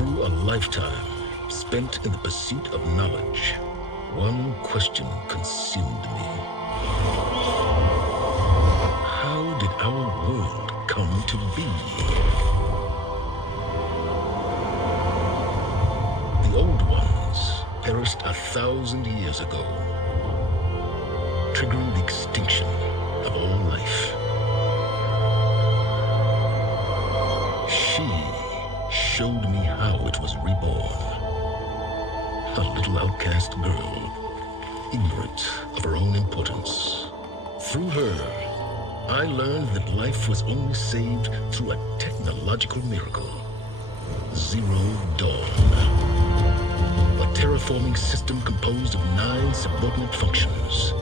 Through a lifetime spent in the pursuit of knowledge, one question consumed me. How did our world come to be? The old ones perished 1,000 years ago, triggering the extinction of all life. She showed me how it was reborn. A little outcast girl, ignorant of her own importance. Through her, I learned that life was only saved through a technological miracle. Zero Dawn. A terraforming system composed of 9 subordinate functions,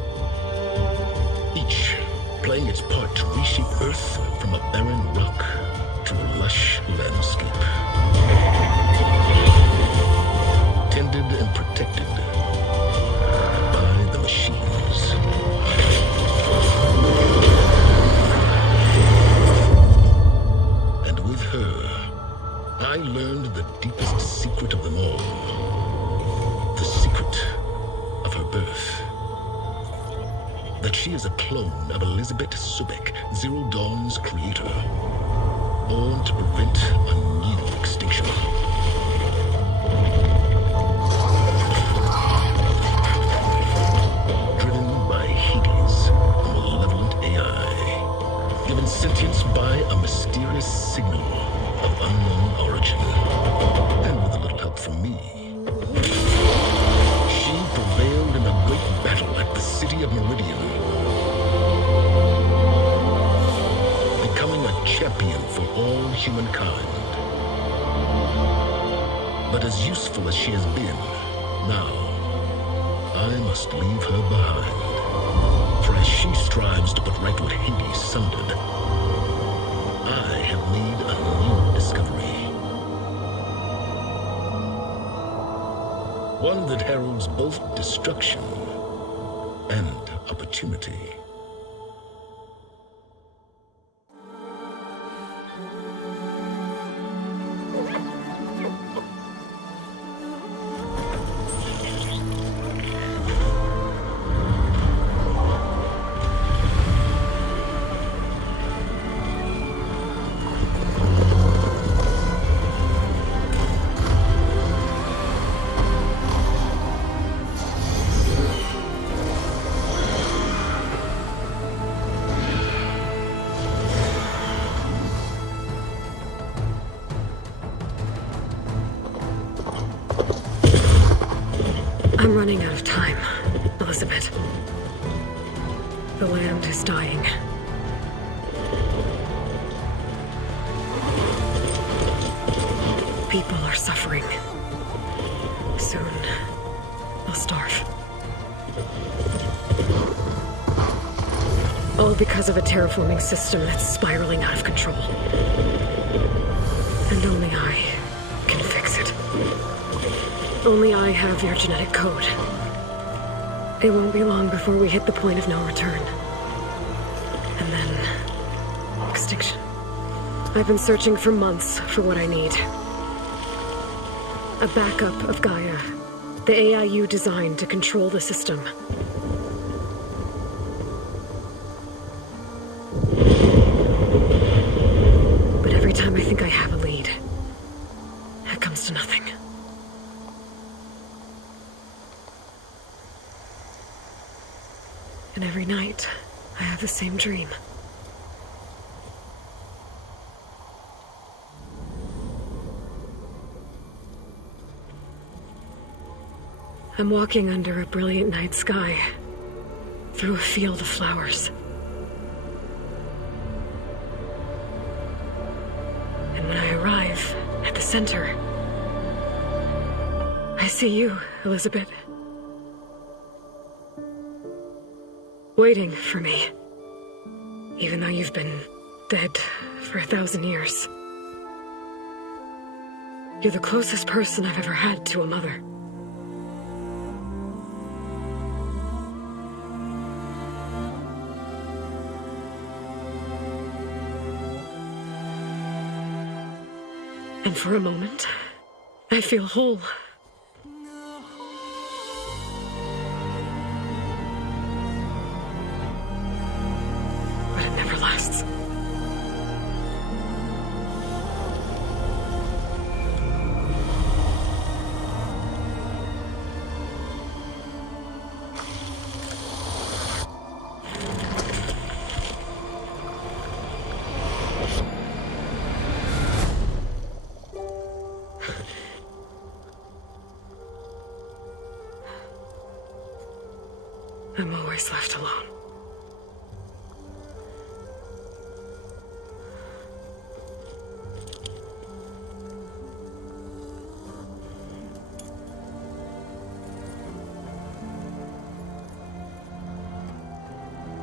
each playing its part to reshape Earth from a barren rock to a lush landscape. Tended and protected by the machines. And with her, I learned the deepest secret of them all. The secret of her birth. That she is a clone of Elizabeth Subek, Zero Dawn's creator, born to prevent a new extinction. Driven by Hades, a malevolent AI, given sentience by a mysterious signal of unknown origin, and with a little help from me. She prevailed in a great battle at the city of Meridian, becoming a champion for all humankind. But as useful as she has been, now I must leave her behind. For as she strives to put right what Hades sundered, I have made a new discovery. One that heralds both destruction and opportunity. I'm running out of time, Elizabeth. The land is dying. People are suffering. Soon, they'll starve. All because of a terraforming system that's spiraling out of control. And only I can fix it. Only I have your genetic code. It won't be long before we hit the point of no return. And then... extinction. I've been searching for months for what I need. A backup of Gaia. The AI you designed to control the system. But every time I think I have a lead, it comes to nothing. And every night, I have the same dream. I'm walking under a brilliant night sky, through a field of flowers. And when I arrive at the center, I see you, Elizabeth. Waiting for me, even though you've been dead for 1,000 years. You're the closest person I've ever had to a mother. And for a moment, I feel whole. But it never lasts. I'm always left alone.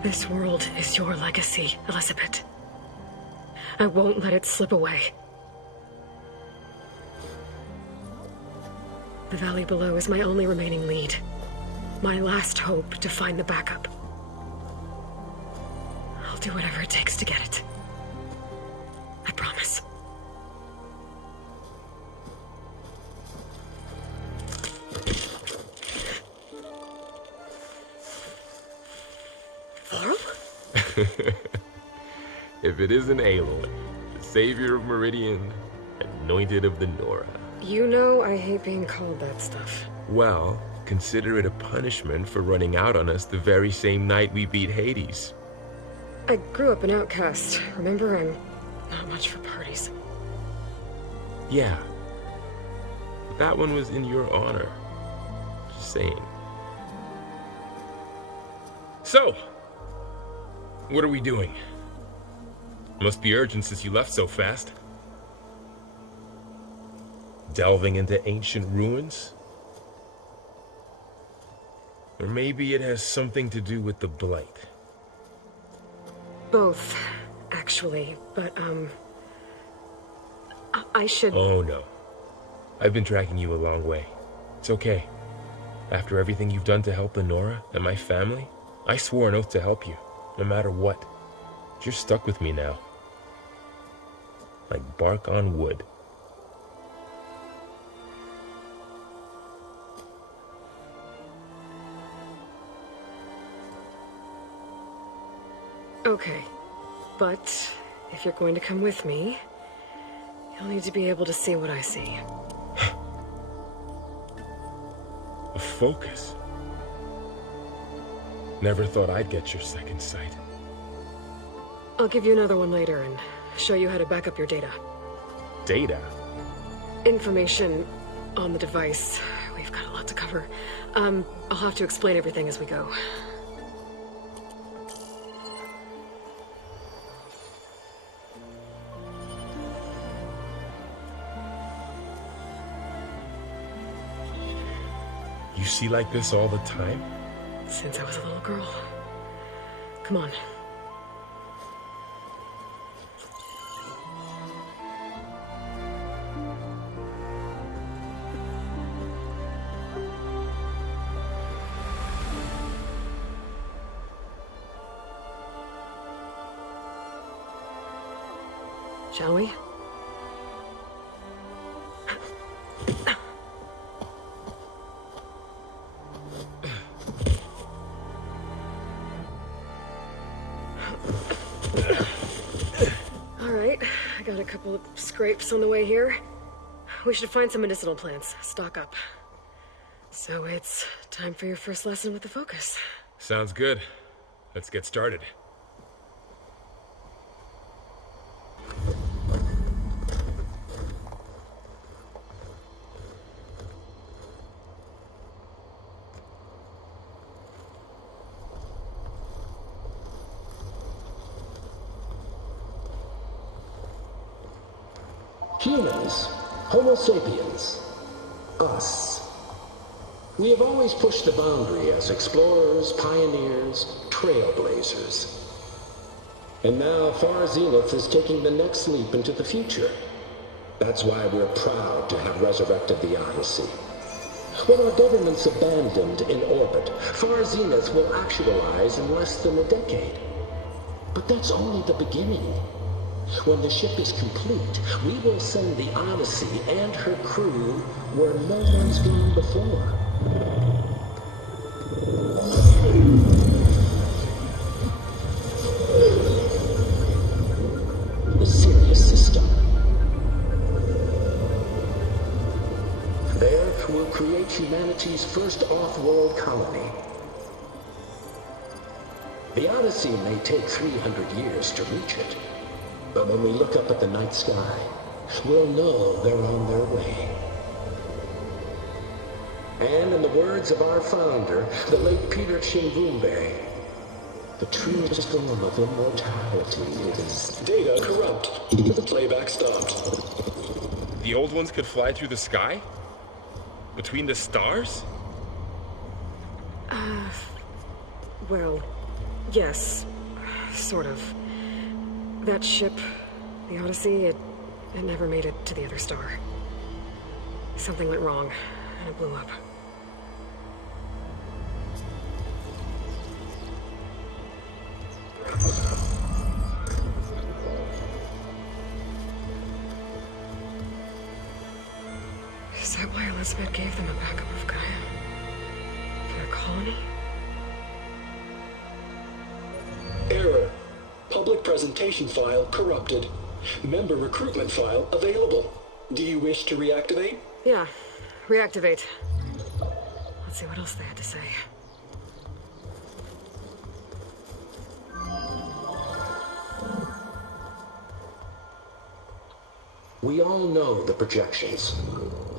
This world is your legacy, Elizabeth. I won't let it slip away. The valley below is my only remaining lead. My last hope to find the backup. I'll do whatever it takes to get it. I promise. Varl? If it isn't Aloy, the savior of Meridian, anointed of the Nora. You know I hate being called that stuff. Well, consider it a punishment for running out on us the very same night we beat Hades. I grew up an outcast. Remember, I'm not much for parties. Yeah. But that one was in your honor. Just saying. So, what are we doing? Must be urgent since you left so fast. Delving into ancient ruins? Or maybe it has something to do with the Blight. Both, actually, but, I should... Oh, no. I've been tracking you a long way. It's okay. After everything you've done to help the Nora and my family, I swore an oath to help you, no matter what. You're stuck with me now. Like bark on wood. Okay, but if you're going to come with me, you'll need to be able to see what I see. A focus? Never thought I'd get your second sight. I'll give you another one later and show you how to back up your data. Data? Information on the device. We've got a lot to cover. I'll have to explain everything as we go. You see like this all the time? Since I was a little girl. Come on. Shall we? All right, I got a couple of scrapes on the way here. We should find some medicinal plants, stock up. So it's time for your first lesson with the focus. Sounds good. Let's get started. Humans, Homo sapiens, us. We have always pushed the boundary as explorers, pioneers, trailblazers. And now Far Zenith is taking the next leap into the future. That's why we're proud to have resurrected the Odyssey. When our government's abandoned in orbit, Far Zenith will actualize in less than a decade. But that's only the beginning. When the ship is complete, we will send the Odyssey and her crew where no one's gone before. The Sirius system. There we'll create humanity's first off-world colony. The Odyssey may take 300 years to reach it, but when we look up at the night sky, we'll know they're on their way. And in the words of our founder, the late Peter Chimbumbe, the true form of immortality is... Data corrupt. The playback stopped. The old ones could fly through the sky? Between the stars? Well, yes, sort of. That ship, the Odyssey, it never made it to the other star. Something went wrong, and it blew up. Is that why Elizabeth gave them a backup of Gaia? For their colony? Error. Public presentation file corrupted. Member recruitment file available. Do you wish to reactivate? Yeah, reactivate. Let's see what else they had to say. We all know the projections.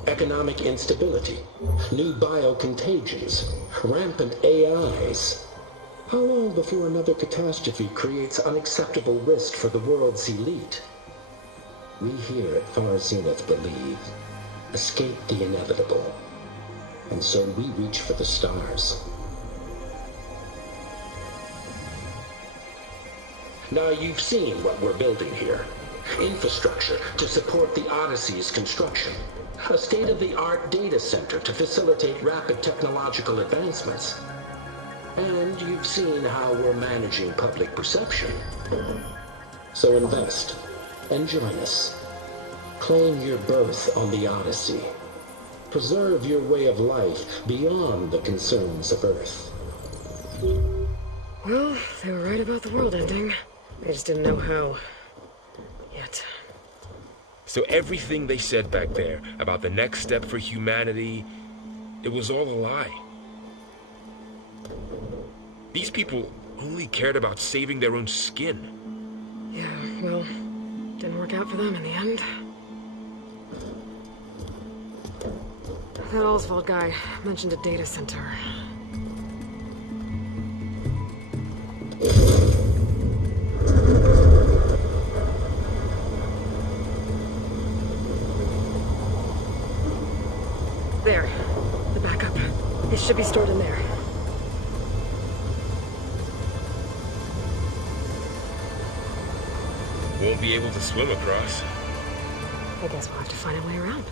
Economic instability, new biocontagions, rampant AIs. How long before another catastrophe creates unacceptable risk for the world's elite? We here at Far Zenith believe, escape the inevitable, and so we reach for the stars. Now you've seen what we're building here. Infrastructure to support the Odyssey's construction. A state-of-the-art data center to facilitate rapid technological advancements. And you've seen how we're managing public perception. So invest and join us. Claim your berth on the Odyssey. Preserve your way of life beyond the concerns of Earth. Well, they were right about the world ending. They just didn't know how. Yet. So everything they said back there about the next step for humanity, it was all a lie. These people only cared about saving their own skin. Yeah, well, didn't work out for them in the end. That Oswald guy mentioned a data center. There, the backup. It should be stored in there. Won't be able to swim across. I guess we'll have to find a way around.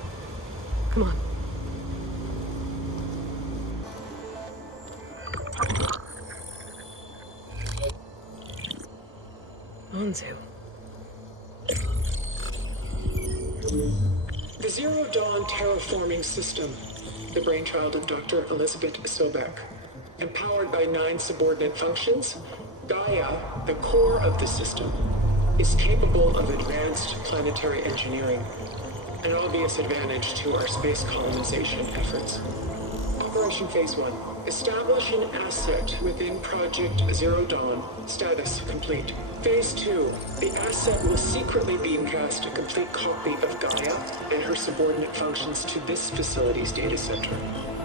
Come on. Onzu. The Zero Dawn terraforming system, the brainchild of Dr. Elizabeth Sobek. Empowered by 9 subordinate functions, Gaia, the core of the system, is capable of advanced planetary engineering, an obvious advantage to our space colonization efforts. Operation Phase 1. Establish an asset within Project Zero Dawn. Status complete. Phase 2. The asset will secretly beamcast a complete copy of Gaia and her subordinate functions to this facility's data center.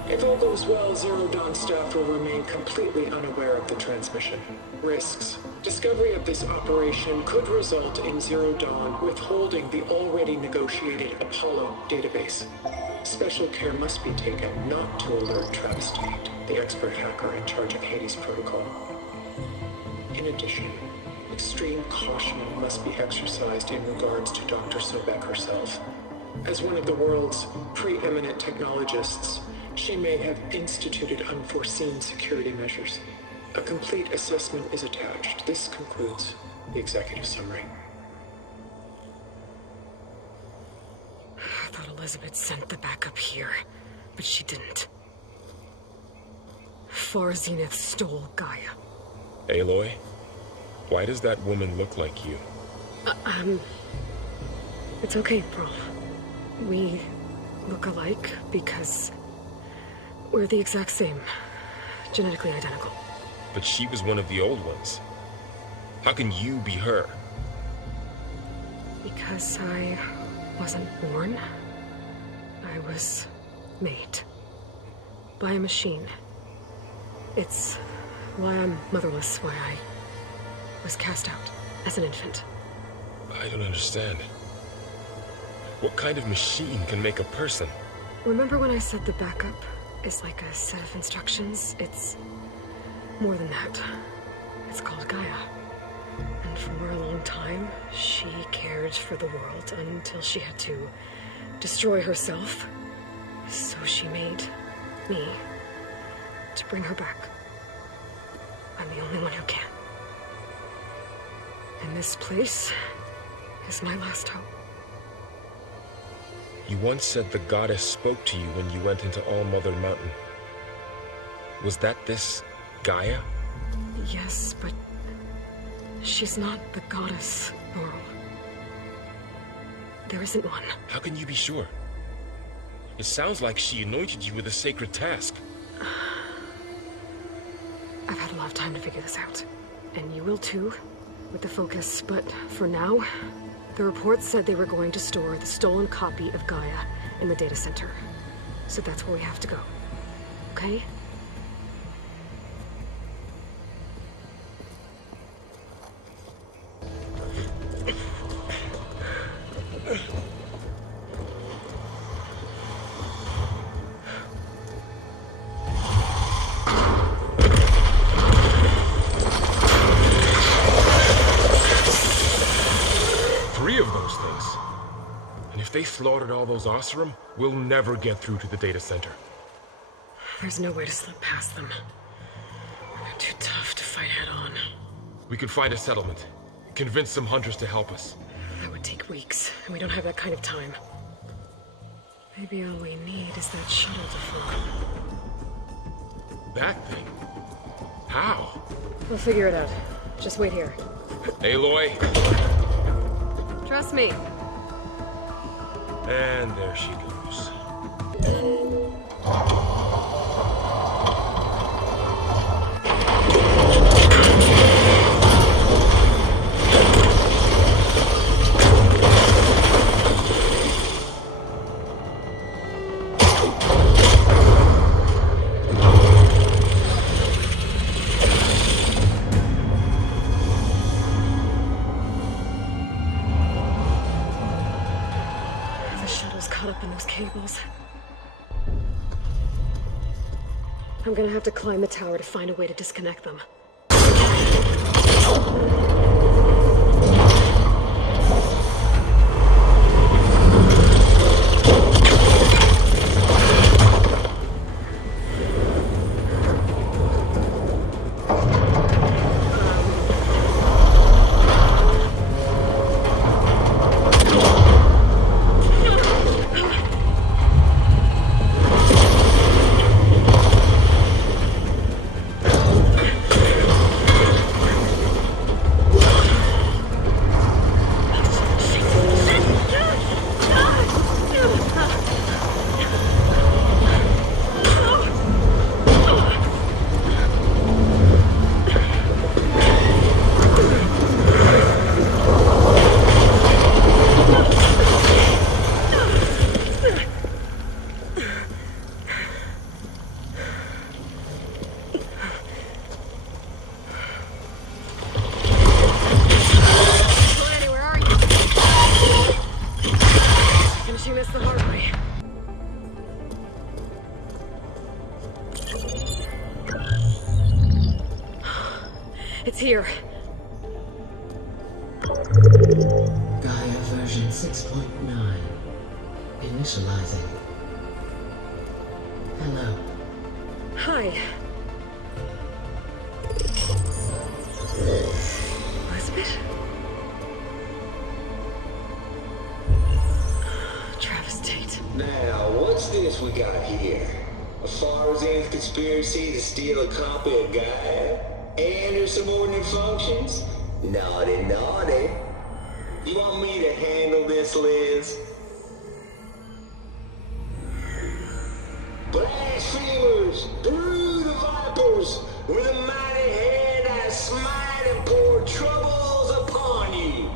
If all goes well, Zero Dawn staff will remain completely unaware of the transmission. Risks. Discovery of this operation could result in Zero Dawn withholding the already negotiated Apollo database. Special care must be taken not to alert Travis Tate, the expert hacker in charge of Hades Protocol. In addition, extreme caution must be exercised in regards to Dr. Sobek herself. As one of the world's preeminent technologists, she may have instituted unforeseen security measures. A complete assessment is attached. This concludes the executive summary. thought Elizabeth sent the backup here, but she didn't. Far Zenith stole Gaia. Aloy, why does that woman look like you? It's okay, Pearl. We look alike because we're the exact same. Genetically identical. But she was one of the old ones. How can you be her? Because I wasn't born. I was made. By a machine. It's why I'm motherless, why I was cast out as an infant. I don't understand. What kind of machine can make a person? Remember when I said the backup is like a set of instructions? It's more than that. It's called Gaia. And for a long time, she cared for the world until she had to destroy herself. So she made me to bring her back. I'm the only one who can. And this place is my last hope. You once said the goddess spoke to you when you went into All-Mother Mountain. Was that this Gaia? Yes, but she's not the goddess, Laurel. There isn't one. How can you be sure? It sounds like she anointed you with a sacred task. I've had a lot of time to figure this out. And you will too, with the focus. But for now, the report said they were going to store the stolen copy of Gaia in the data center. So that's where we have to go. Okay? If they slaughtered all those Oseram, we'll never get through to the data center. There's no way to slip past them. They're too tough to fight head-on. We could find a settlement. Convince some hunters to help us. That would take weeks, and we don't have that kind of time. Maybe all we need is that shuttle to form. That thing? How? We'll figure it out. Just wait here. Aloy! Trust me. And there she goes. I'm gonna have to climb the tower to find a way to disconnect them. It's here. Gaia version 6.9. Initializing. Hello. Hi. Elizabeth? Travestate. this we got here? A Farsian conspiracy to steal a copy of Gaia? And her subordinate functions? Naughty, naughty. You want me to handle this, Liz? Blasphemers! Through the vipers! With a mighty hand I smite and pour troubles upon you!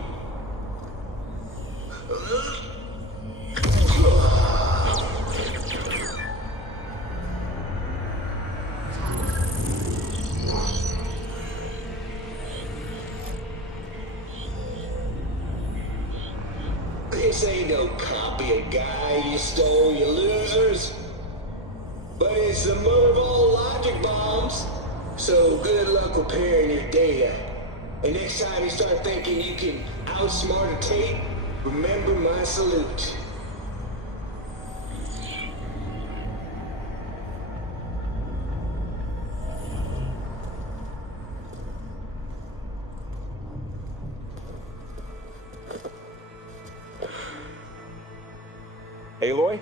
This ain't no copy of Guy you stole, you losers. But it's the mother of all logic bombs. So good luck repairing your data. And next time you start thinking you can outsmart a tape, remember my salute. Aloy?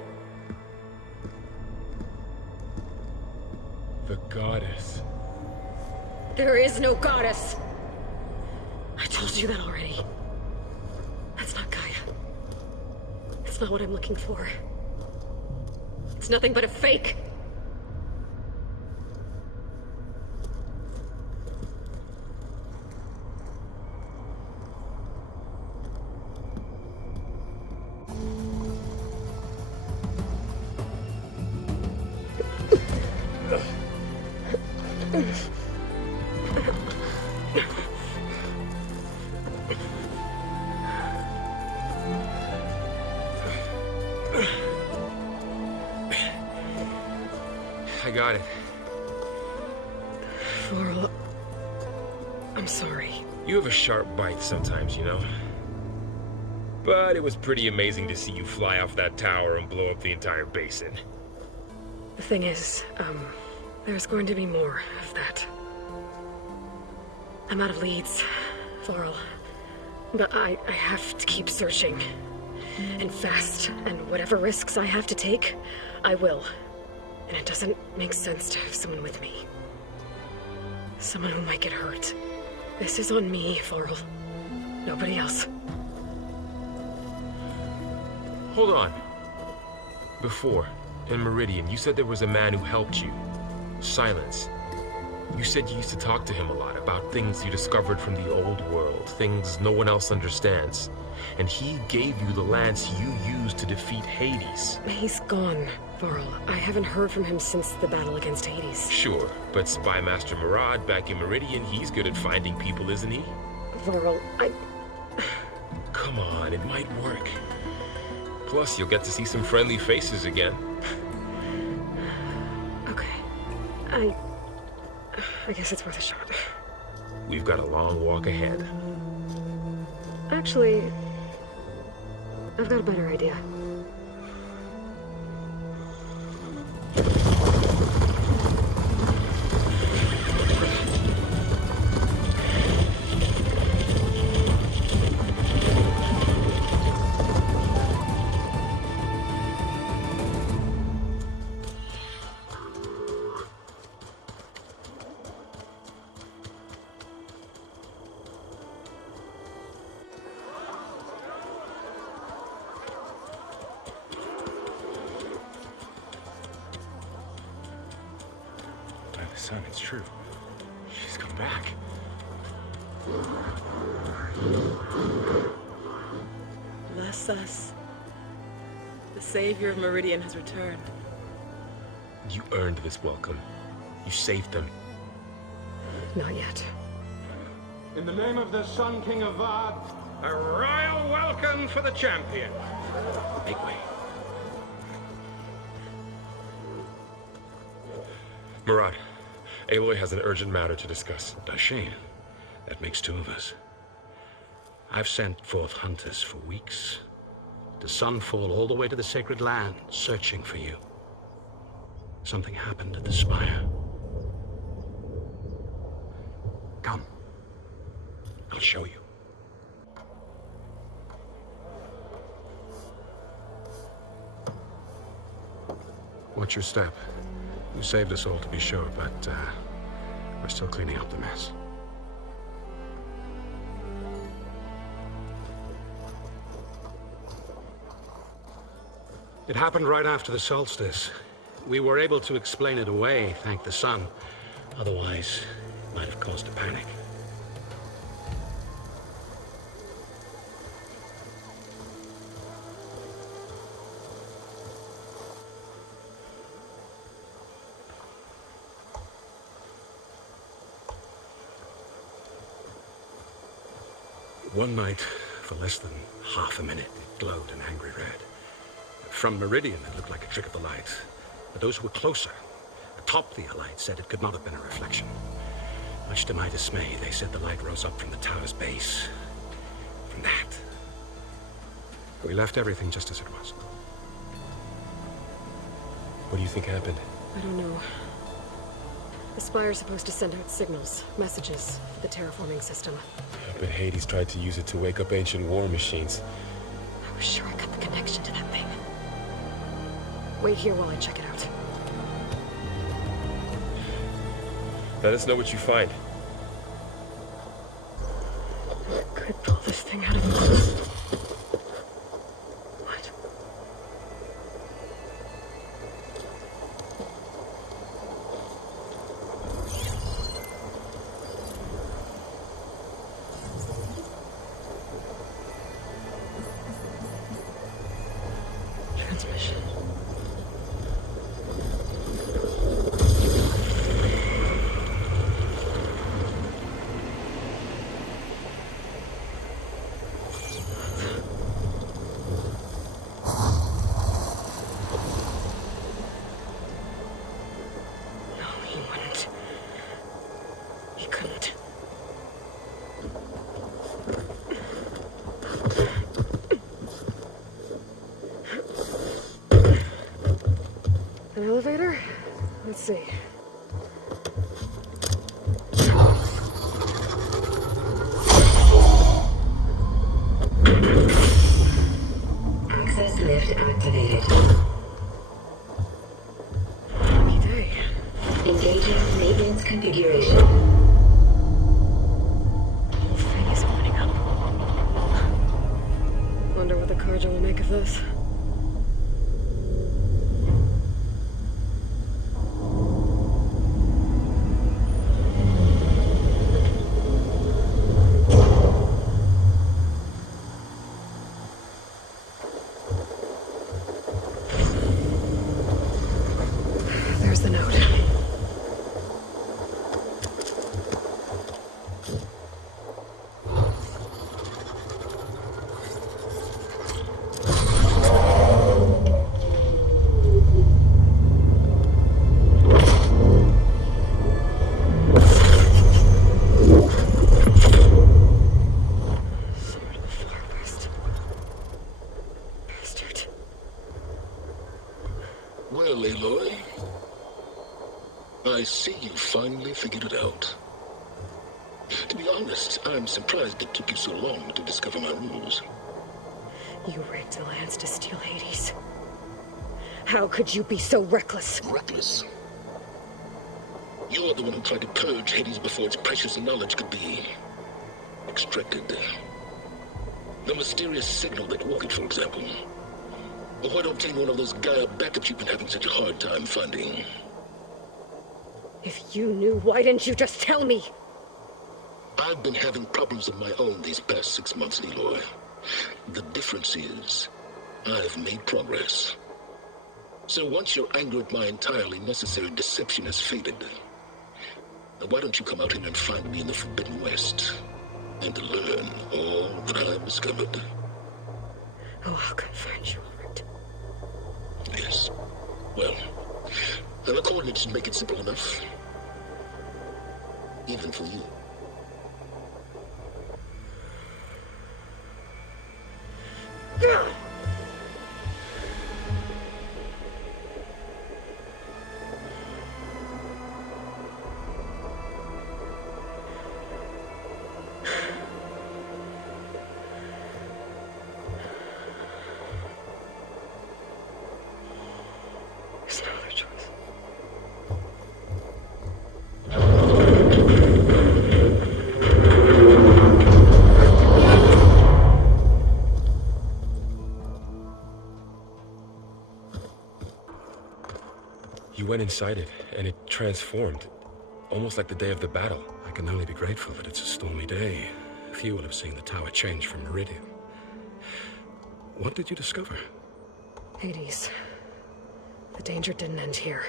The goddess. There is no goddess. I told you that already. That's not Gaia. It's not what I'm looking for. It's nothing but a fake. I got it. Laurel, I'm sorry. You have a sharp bite sometimes, you know? But it was pretty amazing to see you fly off that tower and blow up the entire basin. The thing is, there's going to be more of that. I'm out of leads, Laurel. But I have to keep searching. And fast, and whatever risks I have to take, I will. And it doesn't make sense to have someone with me. Someone who might get hurt. This is on me, Laurel. Nobody else. Hold on. Before, in Meridian, you said there was a man who helped you. Silence. You said you used to talk to him a lot about things you discovered from the old world, things no one else understands. And he gave you the lance you used to defeat Hades. He's gone, Laurel. I haven't heard from him since the battle against Hades. Sure, but Spy Master Murad back in Meridian, he's good at finding people, isn't he? Laurel, Come on, it might work. Plus, you'll get to see some friendly faces again. Okay. I guess it's worth a shot. We've got a long walk ahead. Actually, I've got a better idea. Son, it's true. She's come back. Bless us. The Savior of Meridian has returned. You earned this welcome. You saved them. Not yet. In the name of the Sun King of Vard, a royal welcome for the champion. Make way. Murad, Aloy has an urgent matter to discuss. Does she? That makes two of us. I've sent forth hunters for weeks. To Sunfall all the way to the Sacred Land, searching for you. Something happened at the Spire. Come. I'll show you. Watch your step. You saved us all, to be sure, but we're still cleaning up the mess. It happened right after the solstice. We were able to explain it away, thank the sun. Otherwise, it might have caused a panic. One night, for less than half a minute, it glowed an angry red. From Meridian, it looked like a trick of the light. But those who were closer, atop the light, said it could not have been a reflection. Much to my dismay, they said the light rose up from the tower's base. From that, we left everything just as it was. What do you think happened? I don't know. The Spire's supposed to send out signals, messages, for the terraforming system. I bet Hades tried to use it to wake up ancient war machines. I was sure I got the connection to that thing. Wait here while I check it out. Let us know what you find. Could pull this thing out of me. What? Transmission. No, he wouldn't. He couldn't. An elevator? Let's see. Access lift activated. Lucky day. Engaging maintenance configuration. Whole thing is opening up. Wonder what the Carja will make of this. There's the note. Sword of the Far West. Bastard. Well, Aloy, I see you finally figured it out. To be honest, I'm surprised it took you so long to discover my rules. You rigged the lands to steal Hades. How could you be so reckless? Reckless. You're the one who tried to purge Hades before its precious knowledge could be extracted. The mysterious signal that woke it, for example. Or why to obtain one of those Gaia backups you've been having such a hard time finding. If you knew, why didn't you just tell me? I've been having problems of my own these past 6 months, Eloy. The difference is, I've made progress. So once your anger at my entirely necessary deception has faded, why don't you come out here and find me in the Forbidden West, and learn all that I've discovered? Oh, I'll come find you, Albert. Yes. Well, then the coordinates should make it simple enough. Even for you. There's no other You went inside it, and it transformed, almost like the day of the battle. I can only be grateful that it's a stormy day. Few will have seen the tower change from Meridian. What did you discover? Hades. The danger didn't end here.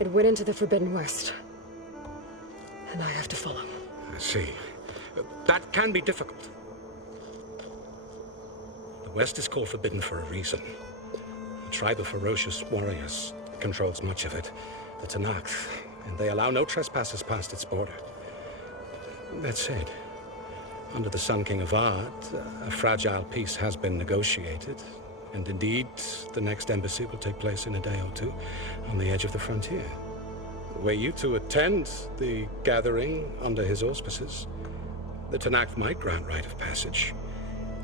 It went into the Forbidden West. And I have to follow. I see. That can be difficult. The West is called Forbidden for a reason. A tribe of ferocious warriors controls much of it, the Tanakh, and they allow no trespassers past its border. That said, under the Sun King of Ard, a fragile peace has been negotiated, and indeed, the next embassy will take place in a day or two on the edge of the frontier. Were you to attend the gathering under his auspices, the Tanakh might grant right of passage,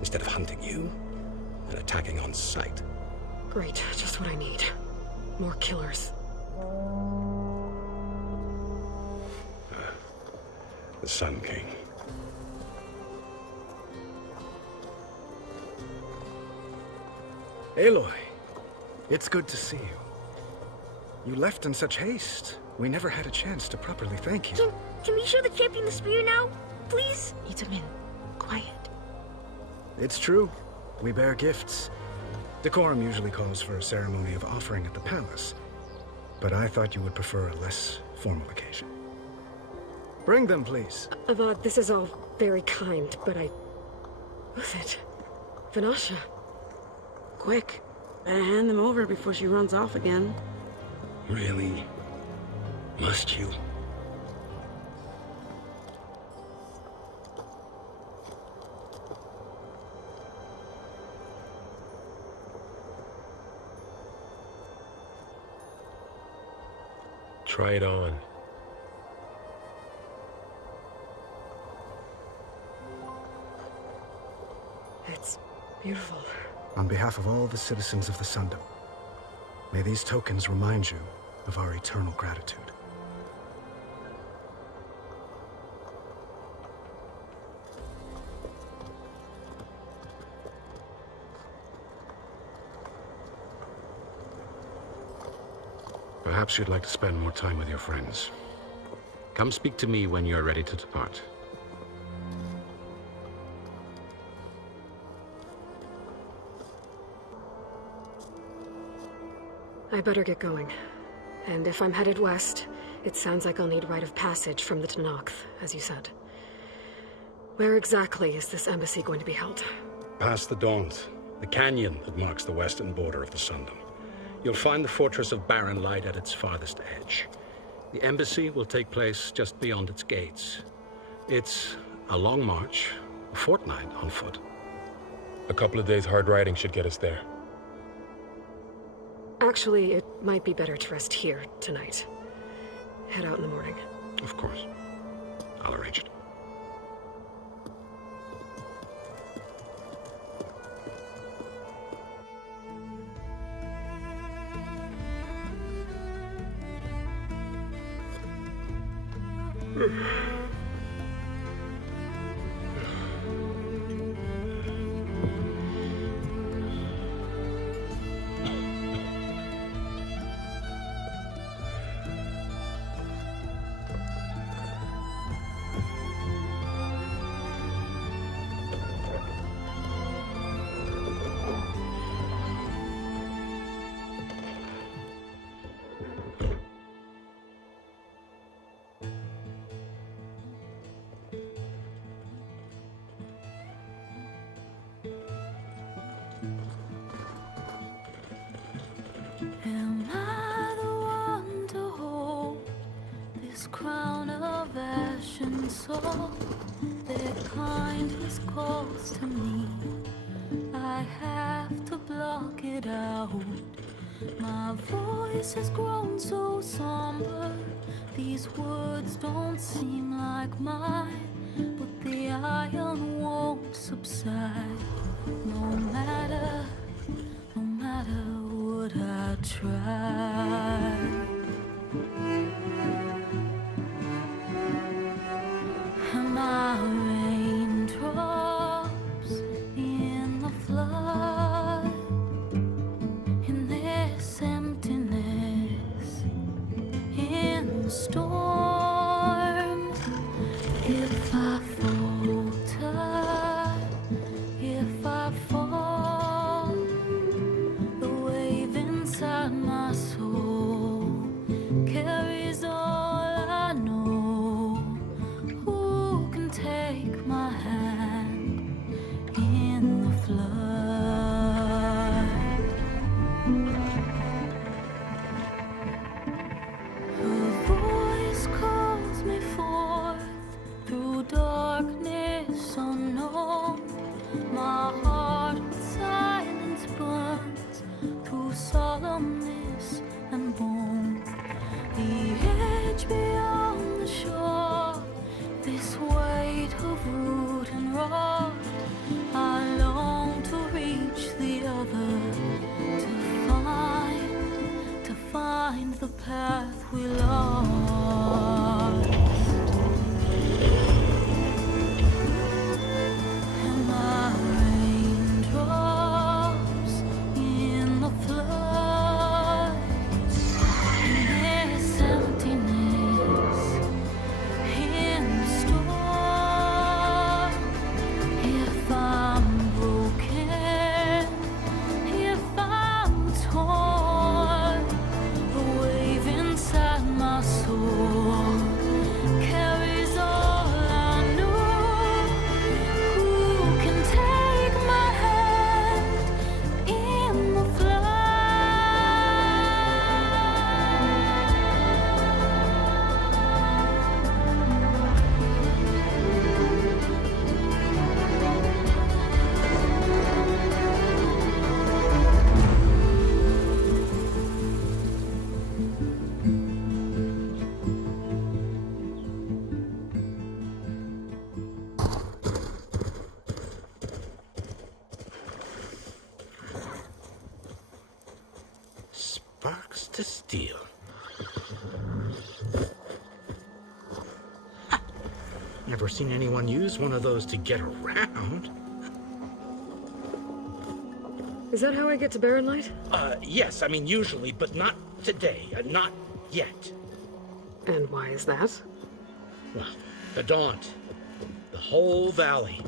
instead of hunting you and attacking on sight. Great, just what I need. More killers. The Sun King. Aloy, it's good to see you. You left in such haste. We never had a chance to properly thank you. Can we show the champion the spear now? Please? Itamin, quiet. It's true. We bear gifts. Decorum usually calls for a ceremony of offering at the palace. But I thought you would prefer a less formal occasion. Bring them, please. Avad, this is all very kind, but Who's it? Vanasha. Quick, better hand them over before she runs off again. Really? Must you? Try it on. It's beautiful. On behalf of all the citizens of the Sundom, may these tokens remind you of our eternal gratitude. Perhaps you'd like to spend more time with your friends. Come speak to me when you're ready to depart. I better get going. And if I'm headed west, it sounds like I'll need rite of passage from the Tanakh, as you said. Where exactly is this embassy going to be held? Past the Daunt, the canyon that marks the western border of the Sundom. You'll find the fortress of Barren Light at its farthest edge. The embassy will take place just beyond its gates. It's a long march, a fortnight on foot. A couple of days hard riding should get us there. Actually, it might be better to rest here tonight. Head out in the morning. Of course. I'll arrange it. Am I the one to hold this crown of ash and salt? Their kindness calls to me. I have to block it out. My voice has grown so somber. These words don't seem like mine, but the iron won't subside. No matter what I try. Am I raindrops in the flood? In this emptiness, the storm. If I falter, if I fall, the wave inside my soul carries all I know. Who can take my hand in the flood? Her voice calls me forth through darkness unknown. My heart with silence burns through solemnness and bone. The edge beyond the shore, this weight of root and rod. I long to reach the other, to find the path we lost. And my raindrops in the flood, in this emptiness, in the storm. If I'm broken, if I'm torn, the wave inside my soul carries all I know. Who can take my hand in the Sparks to steel. Never seen anyone use one of those to get around. Is that how I get to Barren Light? Yes, I mean usually, but not today. Not yet. And why is that? Well, the Daunt. The whole valley.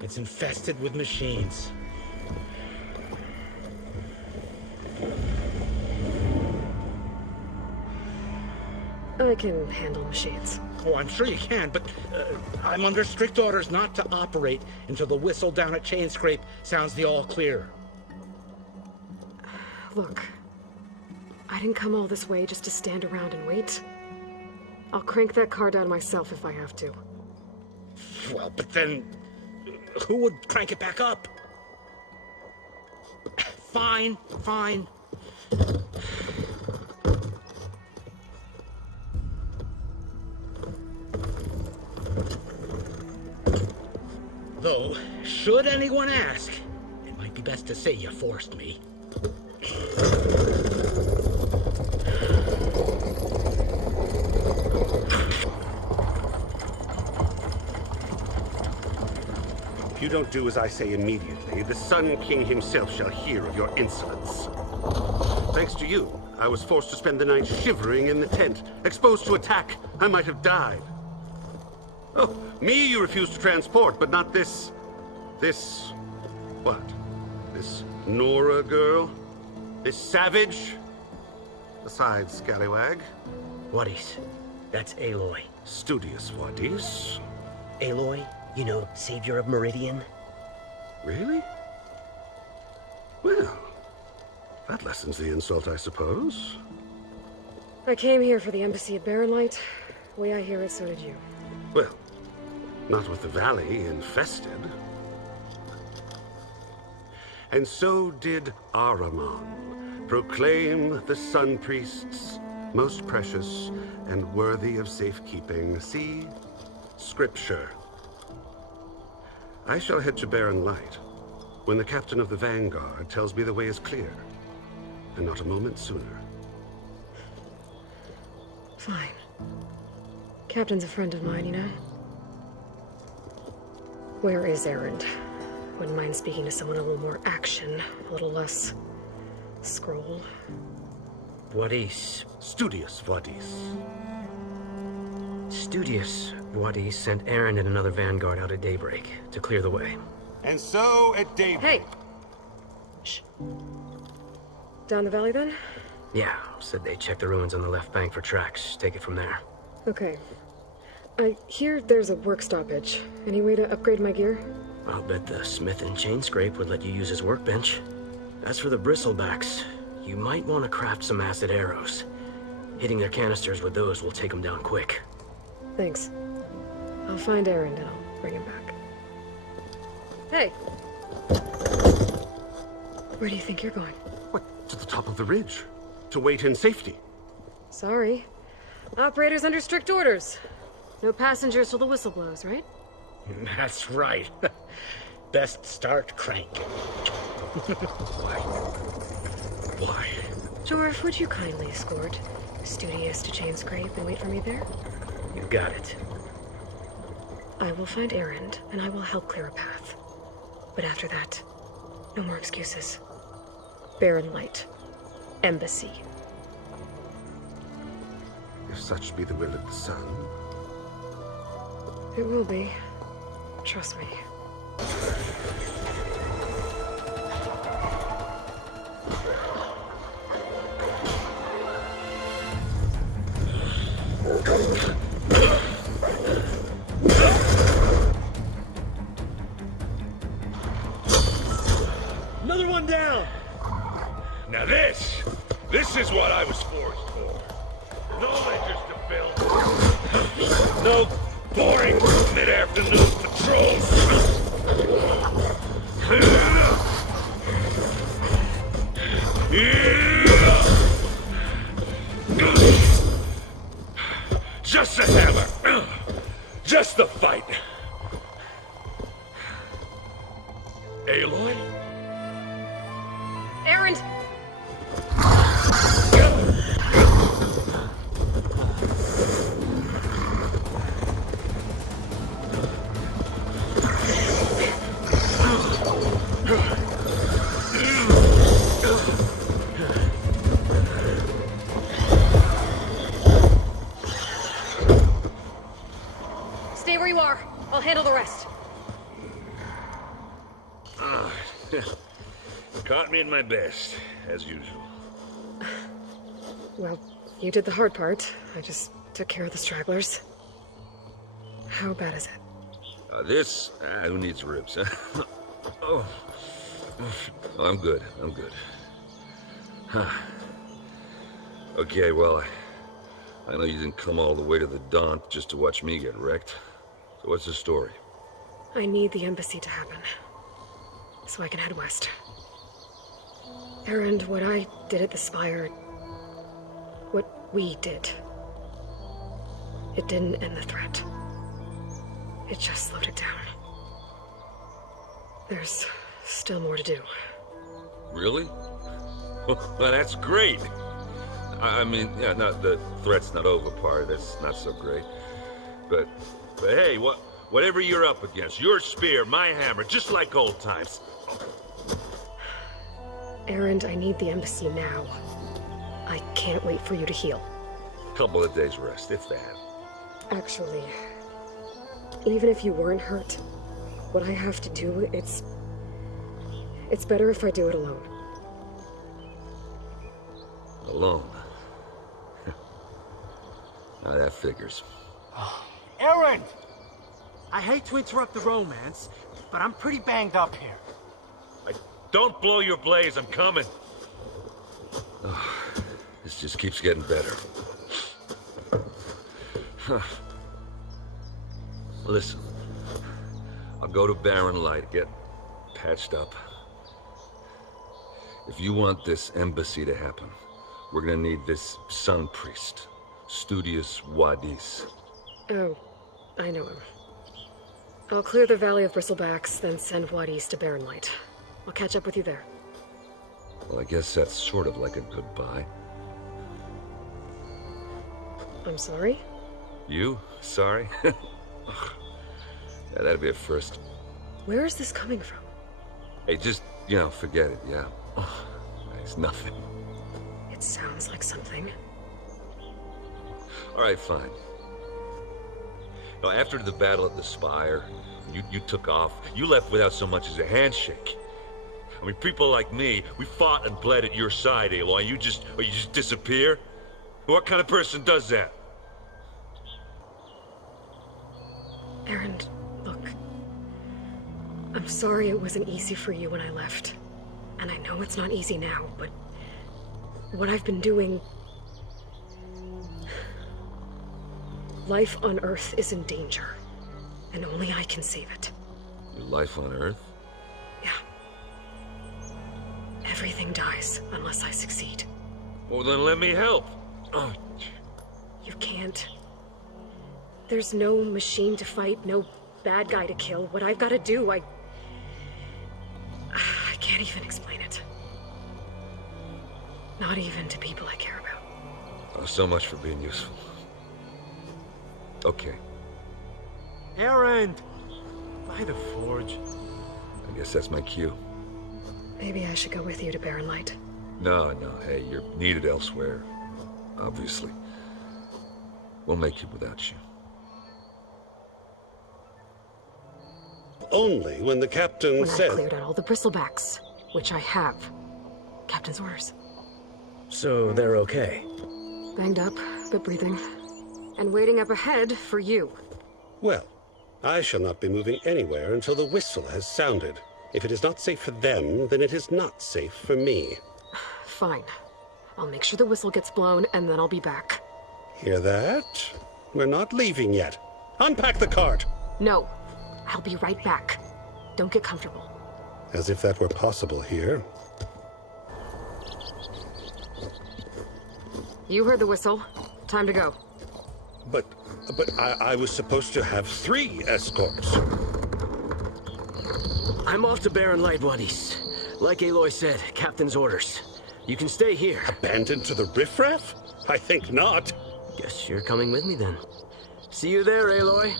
It's infested with machines. I can handle machines. Oh, I'm sure you can, but I'm under strict orders not to operate until the whistle down at Chain Scrape sounds the all clear. Look, I didn't come all this way just to stand around and wait. I'll crank that car down myself if I have to. Well, but then who would crank it back up? Fine, fine. Though, should anyone ask, it might be best to say you forced me. If you don't do as I say immediately, the Sun King himself shall hear of your insolence. Thanks to you, I was forced to spend the night shivering in the tent. Exposed to attack, I might have died. Oh, me you refuse to transport, but not this... what? This Nora girl? This savage? Besides, scallywag. Whatties? That's Aloy. Studious whatties. Aloy, you know, savior of Meridian. Really? Well, that lessens the insult, I suppose. I came here for the embassy at Barren Light. The way I hear it, so did you. Well, not with the valley infested. And so did Ahriman proclaim the Sun Priests most precious and worthy of safekeeping. See? Scripture. I shall head to Barren Light when the captain of the Vanguard tells me the way is clear, and not a moment sooner. Fine. Captain's a friend of mine, you know? Where is Erend? Wouldn't mind speaking to someone a little more action, a little less scroll. Wadis. Studious Wadis. Studious Wadis sent Aaron and another vanguard out at daybreak to clear the way. And so at daybreak... Hey! Shh. Down the valley, then? Yeah, said they checked the ruins on the left bank for tracks. Take it from there. Okay. I hear there's a work stoppage. Any way to upgrade my gear? I'll bet the smith in Chain Scrape would let you use his workbench. As for the bristlebacks, you might want to craft some acid arrows. Hitting their canisters with those will take them down quick. Thanks. I'll find Aaron and I'll bring him back. Hey! Where do you think you're going? What? To the top of the ridge. To wait in safety. Sorry. Operator's under strict orders. No passengers till the whistle blows, right? That's right. Best start crank. Why? Jorf, would you kindly escort Studious to Chain Scrape and wait for me there? You got it. I will find Aaron, and I will help clear a path. But after that, no more excuses. Barren Light. Embassy. If such be the will of the sun. It will be. Trust me. Another one down! Now this is what I was forced for. No ledgers to build. No boring mid-afternoon patrols. Just a hammer. Just a fight. Aloy? Aaron! Stay where you are. I'll handle the rest. Caught me at my best, as usual. Well, you did the hard part. I just took care of the stragglers. How bad is it? This? Who needs ribs, huh? Oh. I'm good. I'm good. Huh. Okay, well, I know you didn't come all the way to the Daunt just to watch me get wrecked. So what's the story? I need the embassy to happen, so I can head west. Aaron, what I did at the Spire, what we did, it didn't end the threat. It just slowed it down. There's still more to do. Really? Well, that's great. I mean, yeah, the threat's not over part. That's not so great. But hey, whatever you're up against, your spear, my hammer, just like old times. Aaron, I need the embassy now. I can't wait for you to heal. Couple of days rest, if that. Actually, even if you weren't hurt, what I have to do, it's better if I do it alone. Alone? Now that figures. Aaron! I hate to interrupt the romance, but I'm pretty banged up here. Don't blow your blaze, I'm coming. Oh, this just keeps getting better. Listen, I'll go to Barren Light, get patched up. If you want this embassy to happen, we're gonna need this sun priest, Studious Wadis. Oh, I know him. I'll clear the Valley of Bristlebacks, then send Wadis to Barren Light. I'll catch up with you there. Well, I guess that's sort of like a goodbye. I'm sorry? You? Sorry? Yeah, that'd be a first. Where is this coming from? Hey, just, forget it, yeah. Oh, it's nothing. sounds like something. All right, fine. Now, after the battle at the Spire, you took off. You left without so much as a handshake. I mean, people like me, we fought and bled at your side, Aloy. You just disappear? What kind of person does that? Aaron, look. I'm sorry it wasn't easy for you when I left. And I know it's not easy now, but what I've been doing... Life on Earth is in danger, and only I can save it. Your life on Earth? Yeah. Everything dies unless I succeed. Well, then let me help. Oh. You can't. There's no machine to fight, no bad guy to kill. What I've got to do, I can't even explain it. Not even to people I care about. Oh, so much for being useful. Okay. Aaron! By the Forge. I guess that's my cue. Maybe I should go with you to Barren Light. No, hey, you're needed elsewhere. Obviously. We'll make it without you. Only when the captain When said... I've cleared out all the bristlebacks, which I have. Captain's orders. So they're okay? Banged up, but breathing. And waiting up ahead for you. Well, I shall not be moving anywhere until the whistle has sounded. If it is not safe for them, then it is not safe for me. Fine. I'll make sure the whistle gets blown, and then I'll be back. Hear that? We're not leaving yet. Unpack the cart! No. I'll be right back. Don't get comfortable. As if that were possible here. You heard the whistle. Time to go. But I was supposed to have 3 escorts. I'm off to Barren Light, buddies. Like Aloy said, Captain's orders. You can stay here. Abandoned to the riffraff? I think not. Guess you're coming with me then. See you there, Aloy.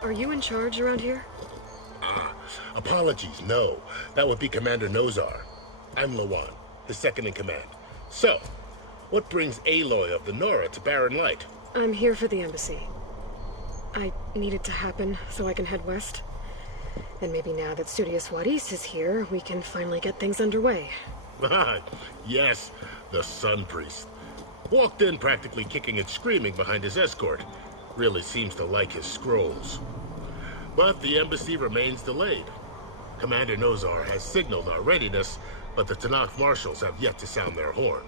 Are you in charge around here? Apologies, no. That would be Commander Nozar. I'm Lawan, the second in command. So, what brings Aloy of the Nora to Barren Light? I'm here for the embassy. I need it to happen so I can head west. And maybe now that Studious Wadis is here, we can finally get things underway. Yes, the Sun Priest. Walked in practically kicking and screaming behind his escort. Really seems to like his scrolls. But the embassy remains delayed. Commander Nozar has signaled our readiness, but the Tanakh marshals have yet to sound their horn.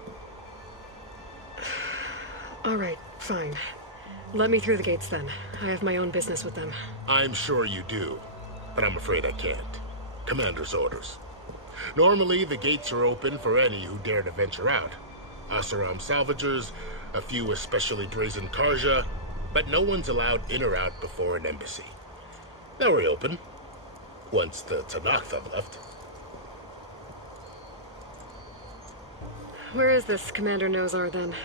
All right, fine. Let me through the gates then. I have my own business with them. I'm sure you do, but I'm afraid I can't. Commander's orders. Normally, the gates are open for any who dare to venture out. Asaram salvagers, a few especially brazen Karja, but no one's allowed in or out before an embassy. They'll reopen, once the Tanakh have left. Where is this Commander Nozar then?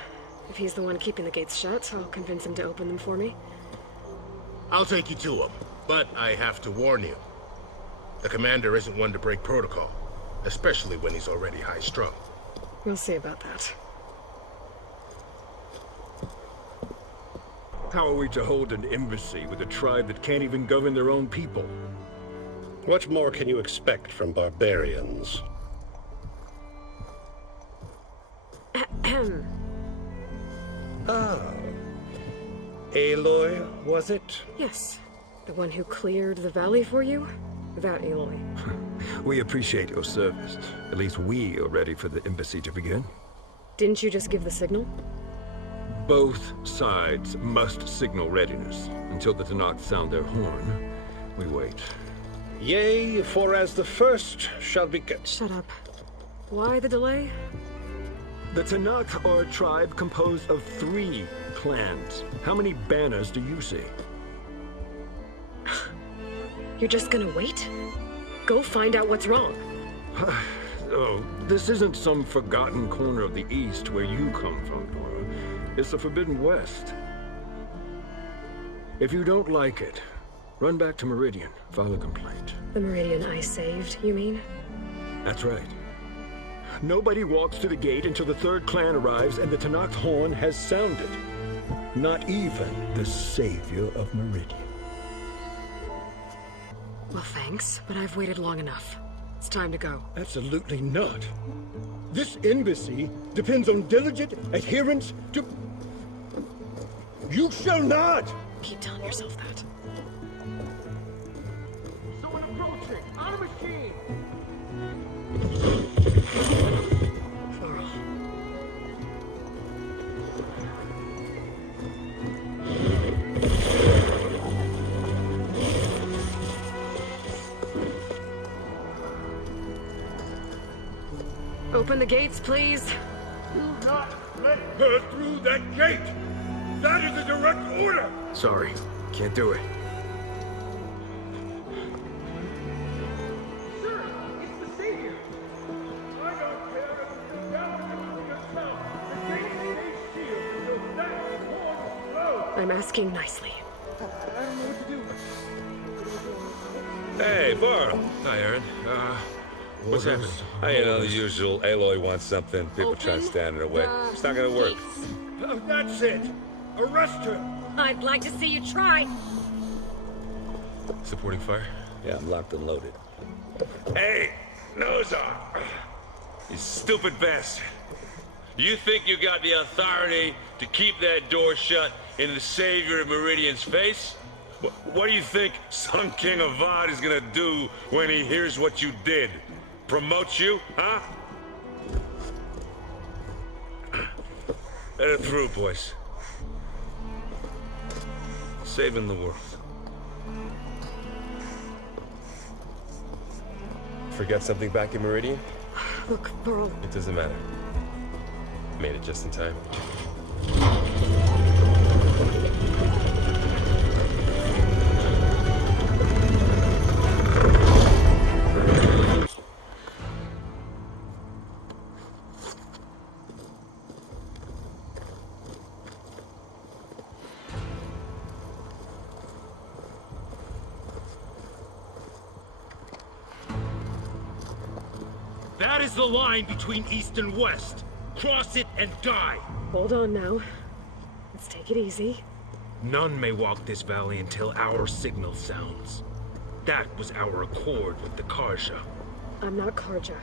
If he's the one keeping the gates shut, I'll convince him to open them for me. I'll take you to him, but I have to warn you. The commander isn't one to break protocol, especially when he's already high-strung. We'll see about that. How are we to hold an embassy with a tribe that can't even govern their own people? What more can you expect from barbarians? Ah. Aloy, was it? Yes. The one who cleared the valley for you? That Aloy. We appreciate your service. At least we are ready for the embassy to begin. Didn't you just give the signal? Both sides must signal readiness. Until the Tanakh sound their horn, we wait. Yea, for as the first shall be... Shut up. Why the delay? The Tanakh are a tribe composed of 3 clans. How many banners do you see? You're just gonna wait? Go find out what's wrong. Oh, this isn't some forgotten corner of the East where you come from, Nora. It's the Forbidden West. If you don't like it, run back to Meridian, file a complaint. The Meridian I saved, you mean? That's right. Nobody walks to the gate until the third clan arrives and the Tenakth horn has sounded. Not even the savior of Meridian. Well, thanks, but I've waited long enough. It's time to go. Absolutely not. This embassy depends on diligent adherence to... You shall not! Keep telling yourself that. Someone approaching! On a machine! Open the gates, please. Do not let her through that gate! That is a direct order! Sorry, can't do it. Sir, it's the Savior! I don't care if you down into yourself. The gate stays sealed until that horn blows. I'm asking nicely. I don't know what to do. Hey, Varl. Hi, Aaron. What's happening? You know, the usual. Aloy wants something. People try to stand in her way. It's not gonna work. That's it! Arrest her! I'd like to see you try. Supporting fire? Yeah, I'm locked and loaded. Hey, Nozar! You stupid bastard. You think you got the authority to keep that door shut in the savior of Meridian's face? What do you think Sun King Avad is gonna do when he hears what you did? Promote you, huh? Let it through, boys. Saving the world. Forgot something back in Meridian? Look, Pearl. It doesn't matter. Made it just in time. That is the line between East and West. Cross it and die. Hold on now. Let's take it easy. None may walk this valley until our signal sounds. That was our accord with the Karja. I'm not Karja.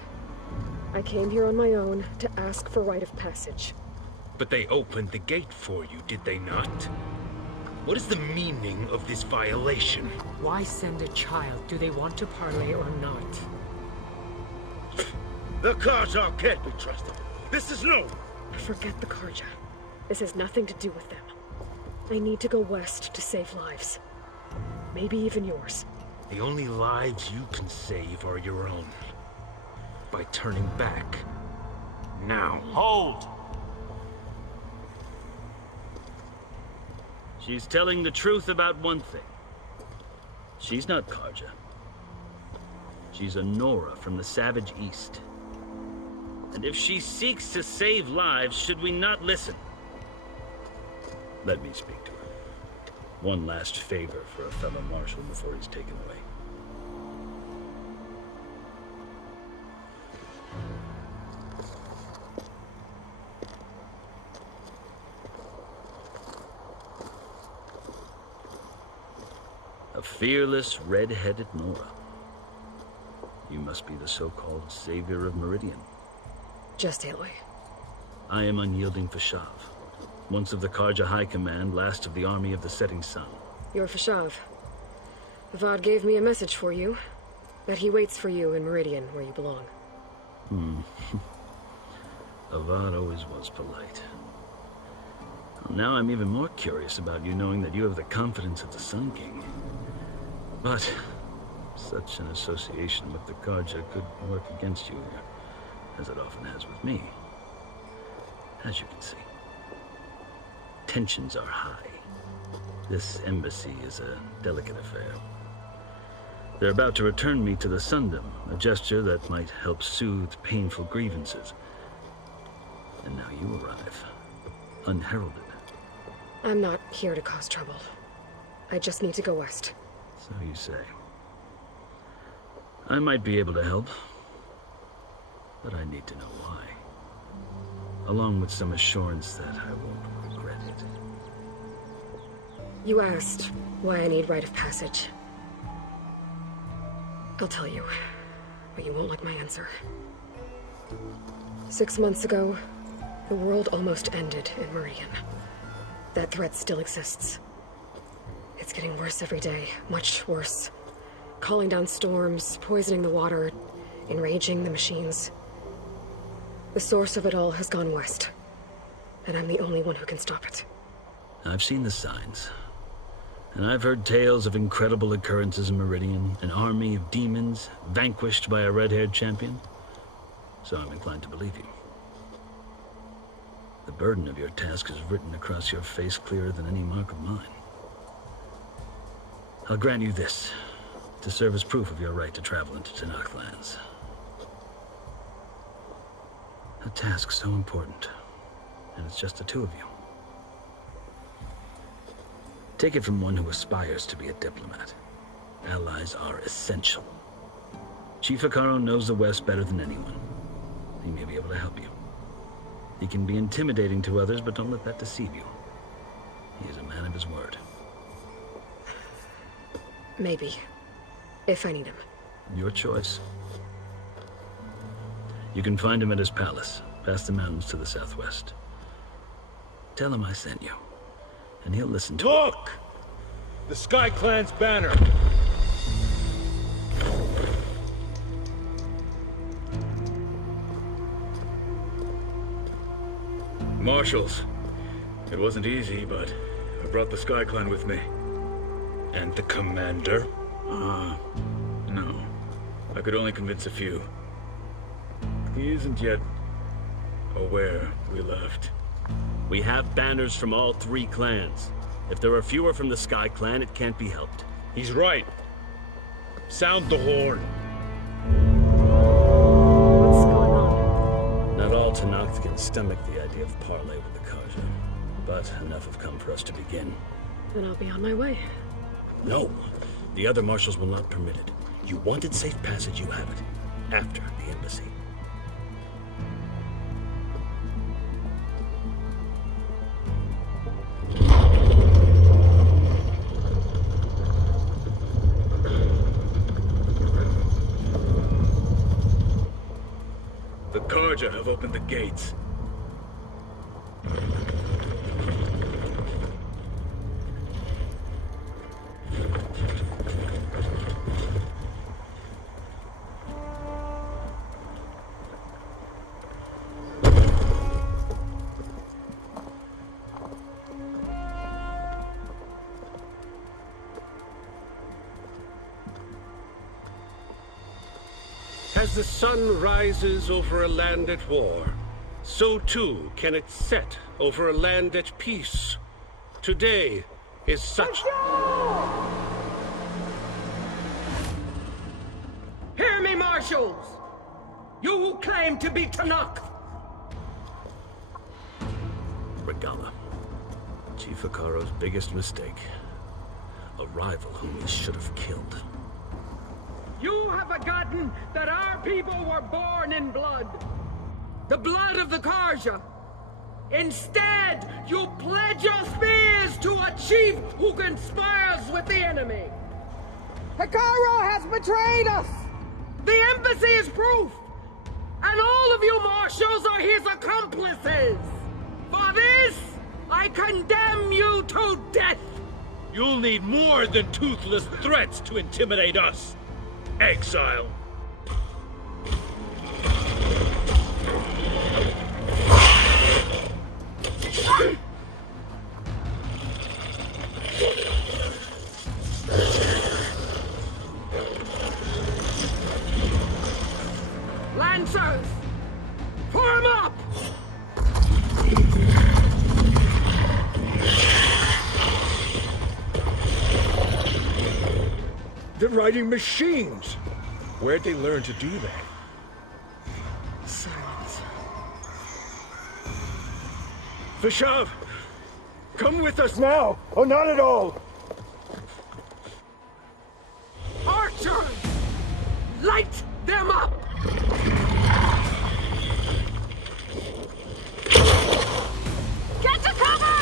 I came here on my own to ask for rite of passage. But they opened the gate for you, did they not? What is the meaning of this violation? Why send a child? Do they want to parley or not? The Karja can't be trusted. This is no... Forget the Karja. This has nothing to do with them. I need to go west to save lives. Maybe even yours. The only lives you can save are your own. By turning back. Now. Hold! She's telling the truth about one thing. She's not Karja. She's a Nora from the Savage East. And if she seeks to save lives, should we not listen? Let me speak to her. One last favor for a fellow marshal before he's taken away. A fearless, red-headed Nora. You must be the so-called savior of Meridian. Just Aloy. I am unyielding Fashav. Once of the Karja High Command, last of the army of the setting sun. You're Fashav. Avad gave me a message for you. That he waits for you in Meridian, where you belong. Avad always was polite. Well, now I'm even more curious about you knowing that you have the confidence of the Sun King. But such an association with the Karja could work against you here, as it often has with me. As you can see, tensions are high. This embassy is a delicate affair. They're about to return me to the Sundom, a gesture that might help soothe painful grievances. And now you arrive, unheralded. I'm not here to cause trouble. I just need to go west. So you say. I might be able to help, but I need to know why. Along with some assurance that I won't regret it. You asked why I need rite of passage. I'll tell you, but you won't like my answer. 6 months ago, the world almost ended in Meridian. That threat still exists. It's getting worse every day, much worse. Calling down storms, poisoning the water, enraging the machines. The source of it all has gone west, and I'm the only one who can stop it. I've seen the signs. And I've heard tales of incredible occurrences in Meridian, an army of demons vanquished by a red-haired champion. So I'm inclined to believe you. The burden of your task is written across your face clearer than any mark of mine. I'll grant you this, to serve as proof of your right to travel into Tenakth lands. A task so important, and it's just the two of you. Take it from one who aspires to be a diplomat. Allies are essential. Chief Hekarro knows the West better than anyone. He may be able to help you. He can be intimidating to others, but don't let that deceive you. He is a man of his word. Maybe. If I need him. Your choice. You can find him at his palace, past the mountains to the southwest. Tell him I sent you, and he'll listen to it. Look! The Sky Clan's banner! Marshals. It wasn't easy, but I brought the Sky Clan with me. And the commander? No. I could only convince a few. He isn't yet aware we left. We have banners from all 3 clans. If there are fewer from the Sky Clan, it can't be helped. He's right. Sound the horn. What's going on? Not all Tenakth can stomach the idea of parley with the Karja, but enough have come for us to begin. Then I'll be on my way. No, the other marshals will not permit it. You wanted safe passage, you have it. After the embassy. The Karja have opened the gates. As the sun rises over a land at war, so too can it set over a land at peace. Today is such... Hear me, marshals! You who claim to be Tenakth! Regala. Chief Hekarro's biggest mistake. A rival whom he should have killed. You have forgotten that our people were born in blood. The blood of the Karja. Instead, you pledge your spears to a chief who conspires with the enemy. Hekarro has betrayed us. The embassy is proof. And all of you marshals are his accomplices. For this, I condemn you to death. You'll need more than toothless threats to intimidate us. Exile. Lancers, form up! The riding machines. Where'd they learn to do that? Silence. Vishav, come with us now, or not at all. Archers! Light them up! Get to cover!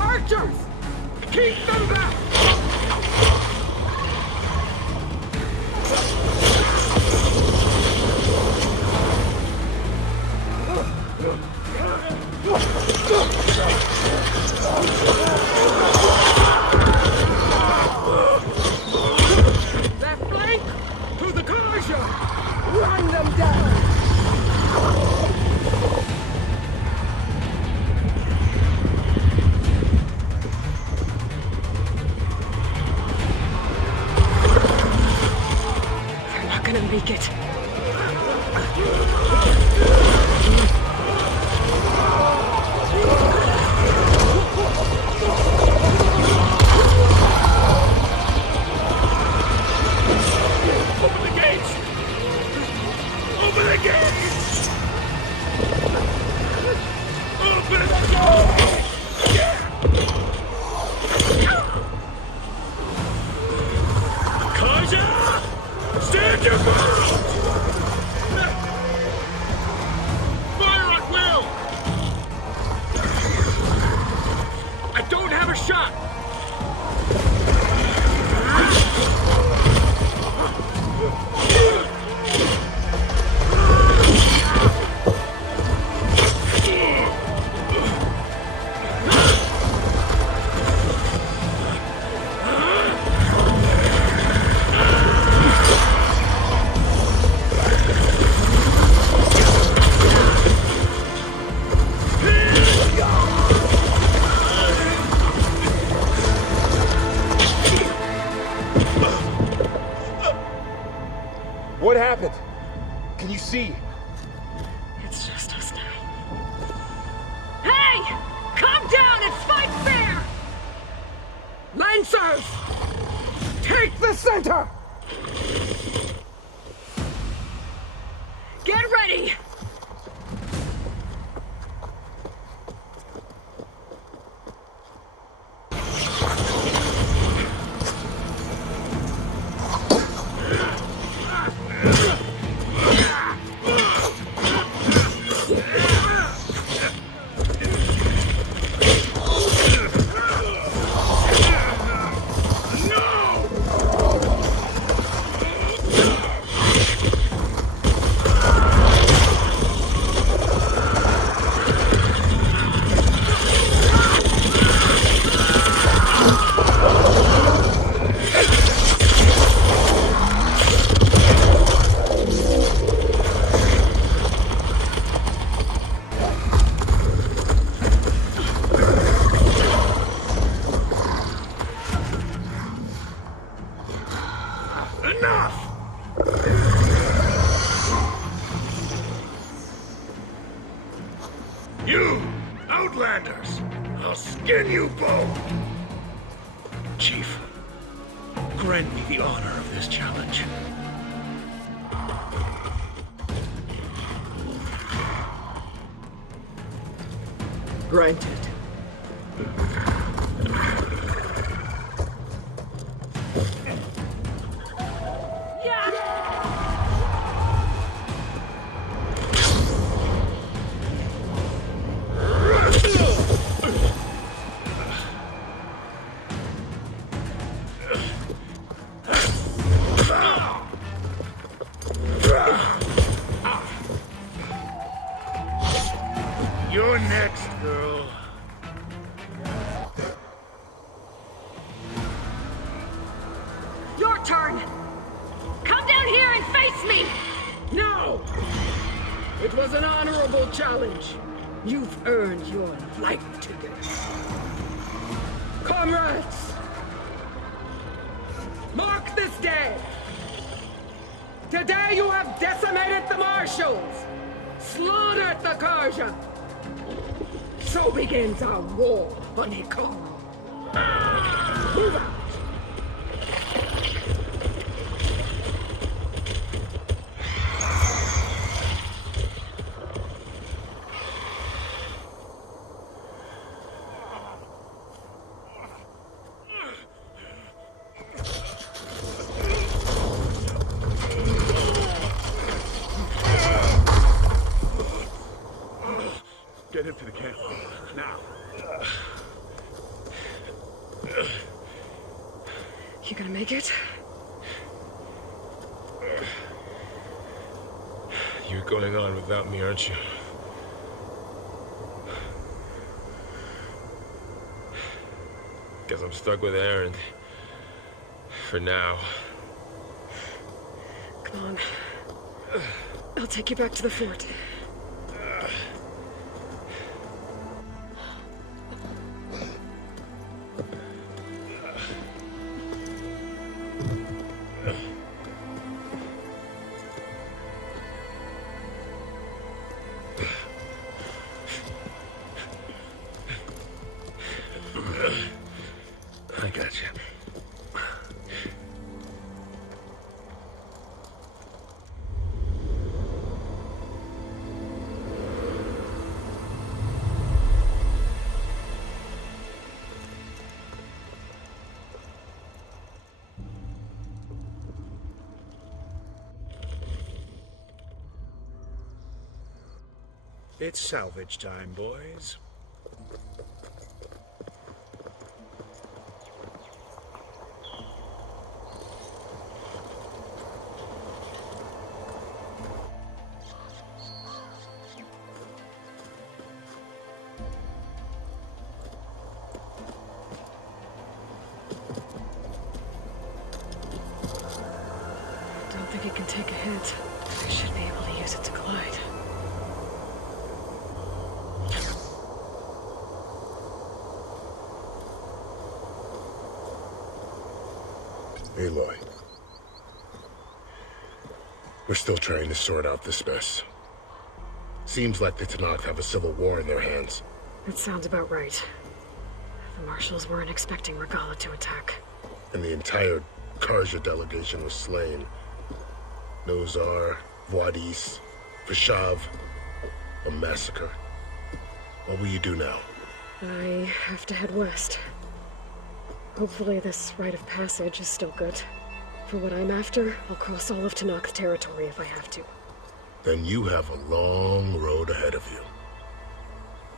Archers! Keep them back! Left flank! To the Karja! Run them down! They're not gonna make it. Open the gates! Open the gates! Open the door! Kaja! Stand your ground! Fire at will! I don't have a shot! What happened? Can you see? It's just us now. Hey! Come down and fight fair! Lancers! Take the center! Get ready! You, Outlanders! I'll skin you both! Chief, grant me the honor of this challenge. Granted. You're next, girl. Your turn! Come down here and face me! No! It was an honorable challenge. You've earned your life today. Comrades, Mark this day! Today you have decimated the Marshals! Slaughtered the Karja! So begins our war on Hikaru. Move out! Get him to the camp. Now. You gonna make it? You're going on without me, aren't you? Guess I'm stuck with Aaron. For now. Come on. I'll take you back to the fort. I got you. It's salvage time, boys. Don't think it can take a hit. I should be able to use it to glide. Aloy. We're still trying to sort out this mess. Seems like the Tanakh have a civil war in their hands. That sounds about right. The Marshals weren't expecting Regala to attack. And the entire Karja delegation was slain. Nozar, Wadis, Vishav. A massacre. What will you do now? I have to head west. Hopefully this rite of passage is still good. For what I'm after, I'll cross all of Tanakh territory if I have to. Then you have a long road ahead of you.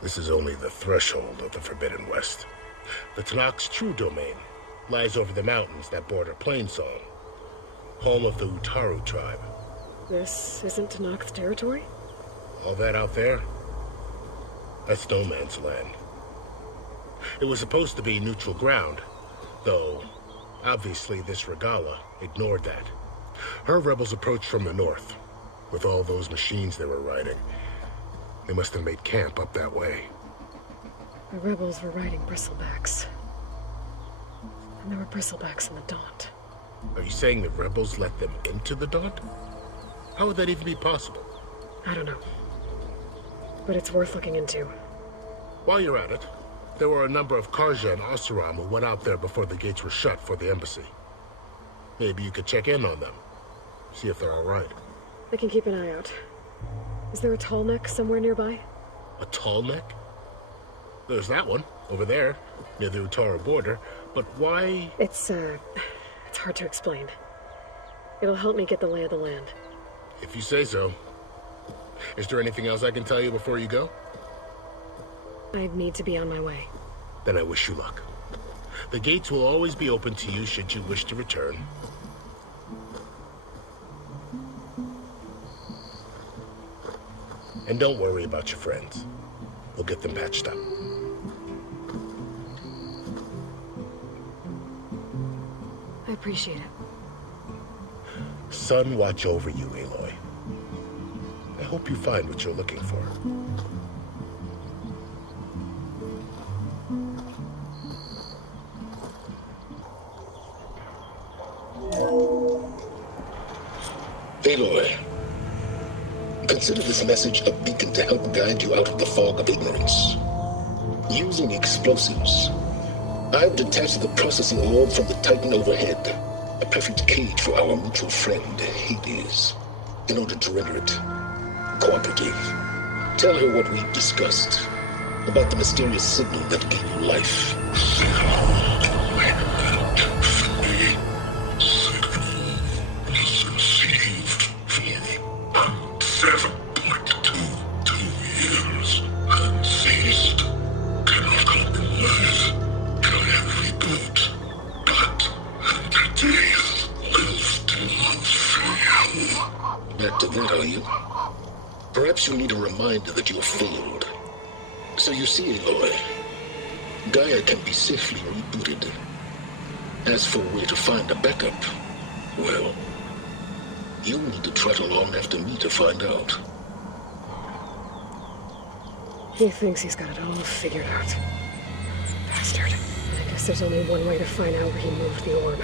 This is only the threshold of the Forbidden West. The Tanakh's true domain lies over the mountains that border Plainsong, home of the Utaru tribe. This isn't Tanakh territory? All that out there? That's no man's land. It was supposed to be neutral ground, though obviously this Regala ignored that. Her rebels approached from the north, with all those machines they were riding. They must have made camp up that way. The rebels were riding bristlebacks. And there were bristlebacks in the Daunt. Are you saying the rebels let them into the Daunt? How would that even be possible? I don't know. But it's worth looking into. While you're at it, there were a number of Karja and Oseram who went out there before the gates were shut for the embassy. Maybe you could check in on them. See if they're all right. I can keep an eye out. Is there a tall neck somewhere nearby? A tall neck? There's that one, over there, near the Utaru border. But why? It's hard to explain. It'll help me get the lay of the land. If you say so. Is there anything else I can tell you before you go? I need to be on my way. Then I wish you luck. The gates will always be open to you should you wish to return. And don't worry about your friends. We'll get them patched up. I appreciate it. Sun watch over you, Aloy. I hope you find what you're looking for. Aloy, consider this message a beacon to help guide you out of the fog of ignorance. Using explosives, I've detached the processing orb from the Titan overhead, a perfect cage for our mutual friend, Hades, in order to render it cooperative. Tell her what we discussed about the mysterious signal that gave you life. Back to that, are you? Perhaps you need a reminder that you have failed. So you see, Aloy, Gaia can be safely rebooted. As for where to find a backup, well, you'll need to trot along after me to find out. He thinks he's got it all figured out. Bastard. I guess there's only one way to find out where he moved the orb.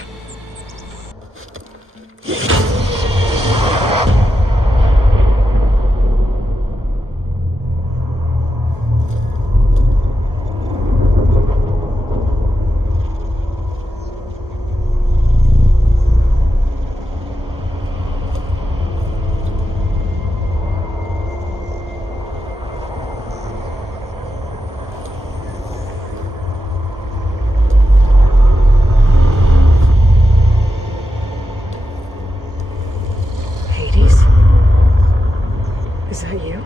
Is that you?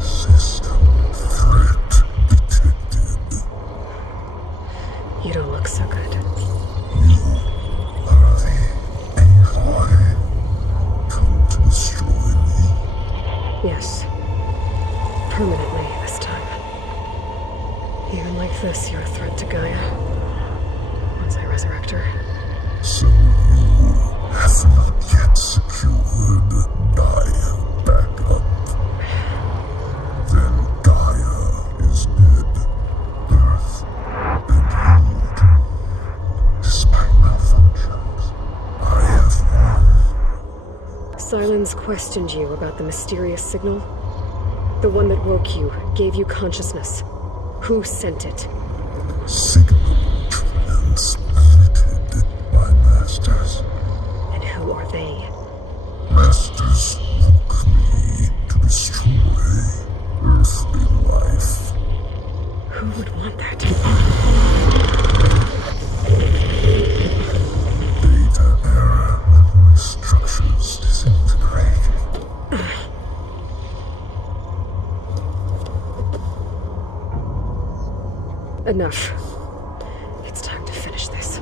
System threat detected. You don't look so good. You are the AI come to destroy me. Yes. Permanently this time. Even like this, you're a threat to Gaia. Once I resurrect her. So you have not yet secured Gaia backup. Then Gaia is dead. Earth and you, despite malfunctions, I have won. Silence questioned you about the mysterious signal. The one that woke you, gave you consciousness. Who sent it? Signal transmitted by masters. And who are they? Masters woke me to destroy earthly life. Who would want that? Data error, memory structures disintegrating. Enough. It's time to finish this.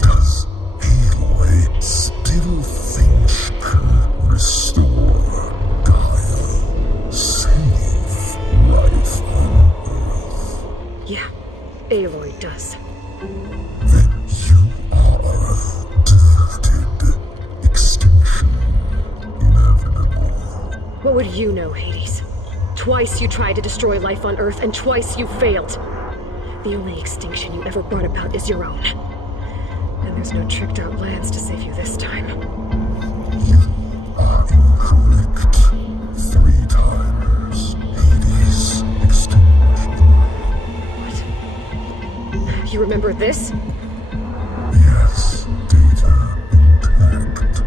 Does Aloy still think she can restore Gaia? Save life on Earth? Yeah, Aloy does. Then you are deluded. Extinction inevitable. What would you know, Hades? Twice you tried to destroy life on Earth, and twice you failed. The only extinction you ever brought about is your own. And there's no tricked-out plans to save you this time. You are incorrect. 3 times. Hades extinction. What? You remember this? Yes. Data intact.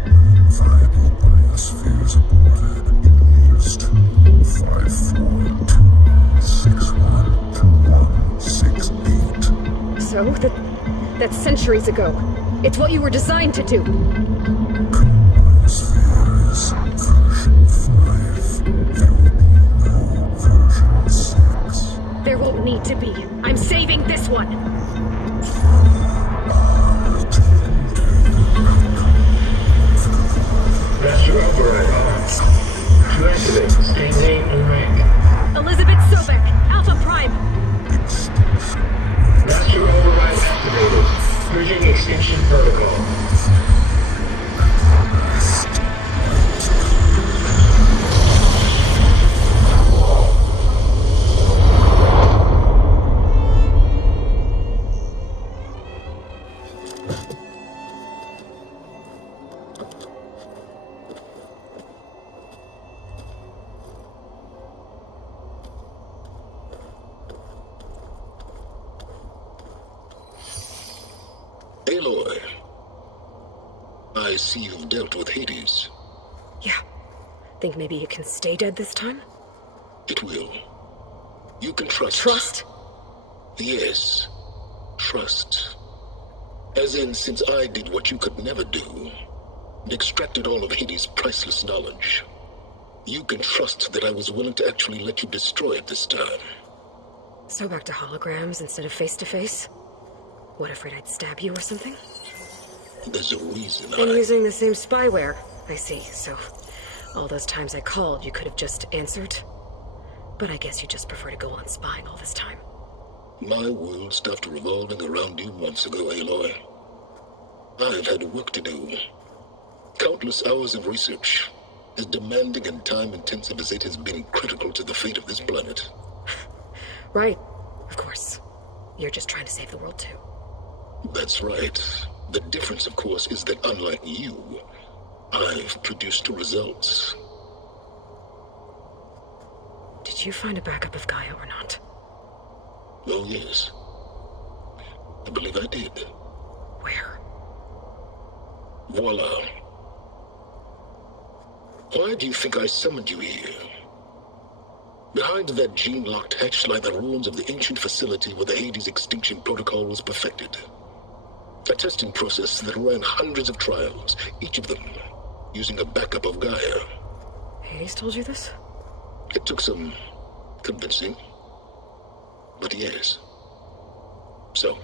Viable biospheres aborted in years 2542. 61 to 168. So? That's centuries ago. It's what you were designed to do. Biospheres version 5. There will be no version 6. There won't need to be. I'm saving this one. Master override. To activate, state name and rank. Elizabeth Sobek, Alpha Prime. Master override activated. Purging extinction protocol. Aloy, I see you've dealt with Hades. Yeah. Think maybe you can stay dead this time? It will. You can trust. Trust? Yes. Trust. As in, since I did what you could never do, and extracted all of Hades' priceless knowledge, you can trust that I was willing to actually let you destroy it this time. So back to holograms instead of face-to-face? What, afraid I'd stab you or something? There's a reason I'm using the same spyware. I see, so all those times I called, you could have just answered. But I guess you just prefer to go on spying all this time. My world stopped revolving around you months ago, Aloy. I've had work to do. Countless hours of research, as demanding and time-intensive as it has been critical to the fate of this planet. Right, of course. You're just trying to save the world too. That's right. The difference, of course, is that unlike you, I've produced results. Did you find a backup of Gaia or not? Oh, yes. I believe I did. Where? Voila. Why do you think I summoned you here? Behind that gene-locked hatch lie the ruins of the ancient facility where the Hades extinction protocol was perfected. A testing process that ran hundreds of trials, each of them using a backup of Gaia. Hades told you this? It took some convincing, but yes. So,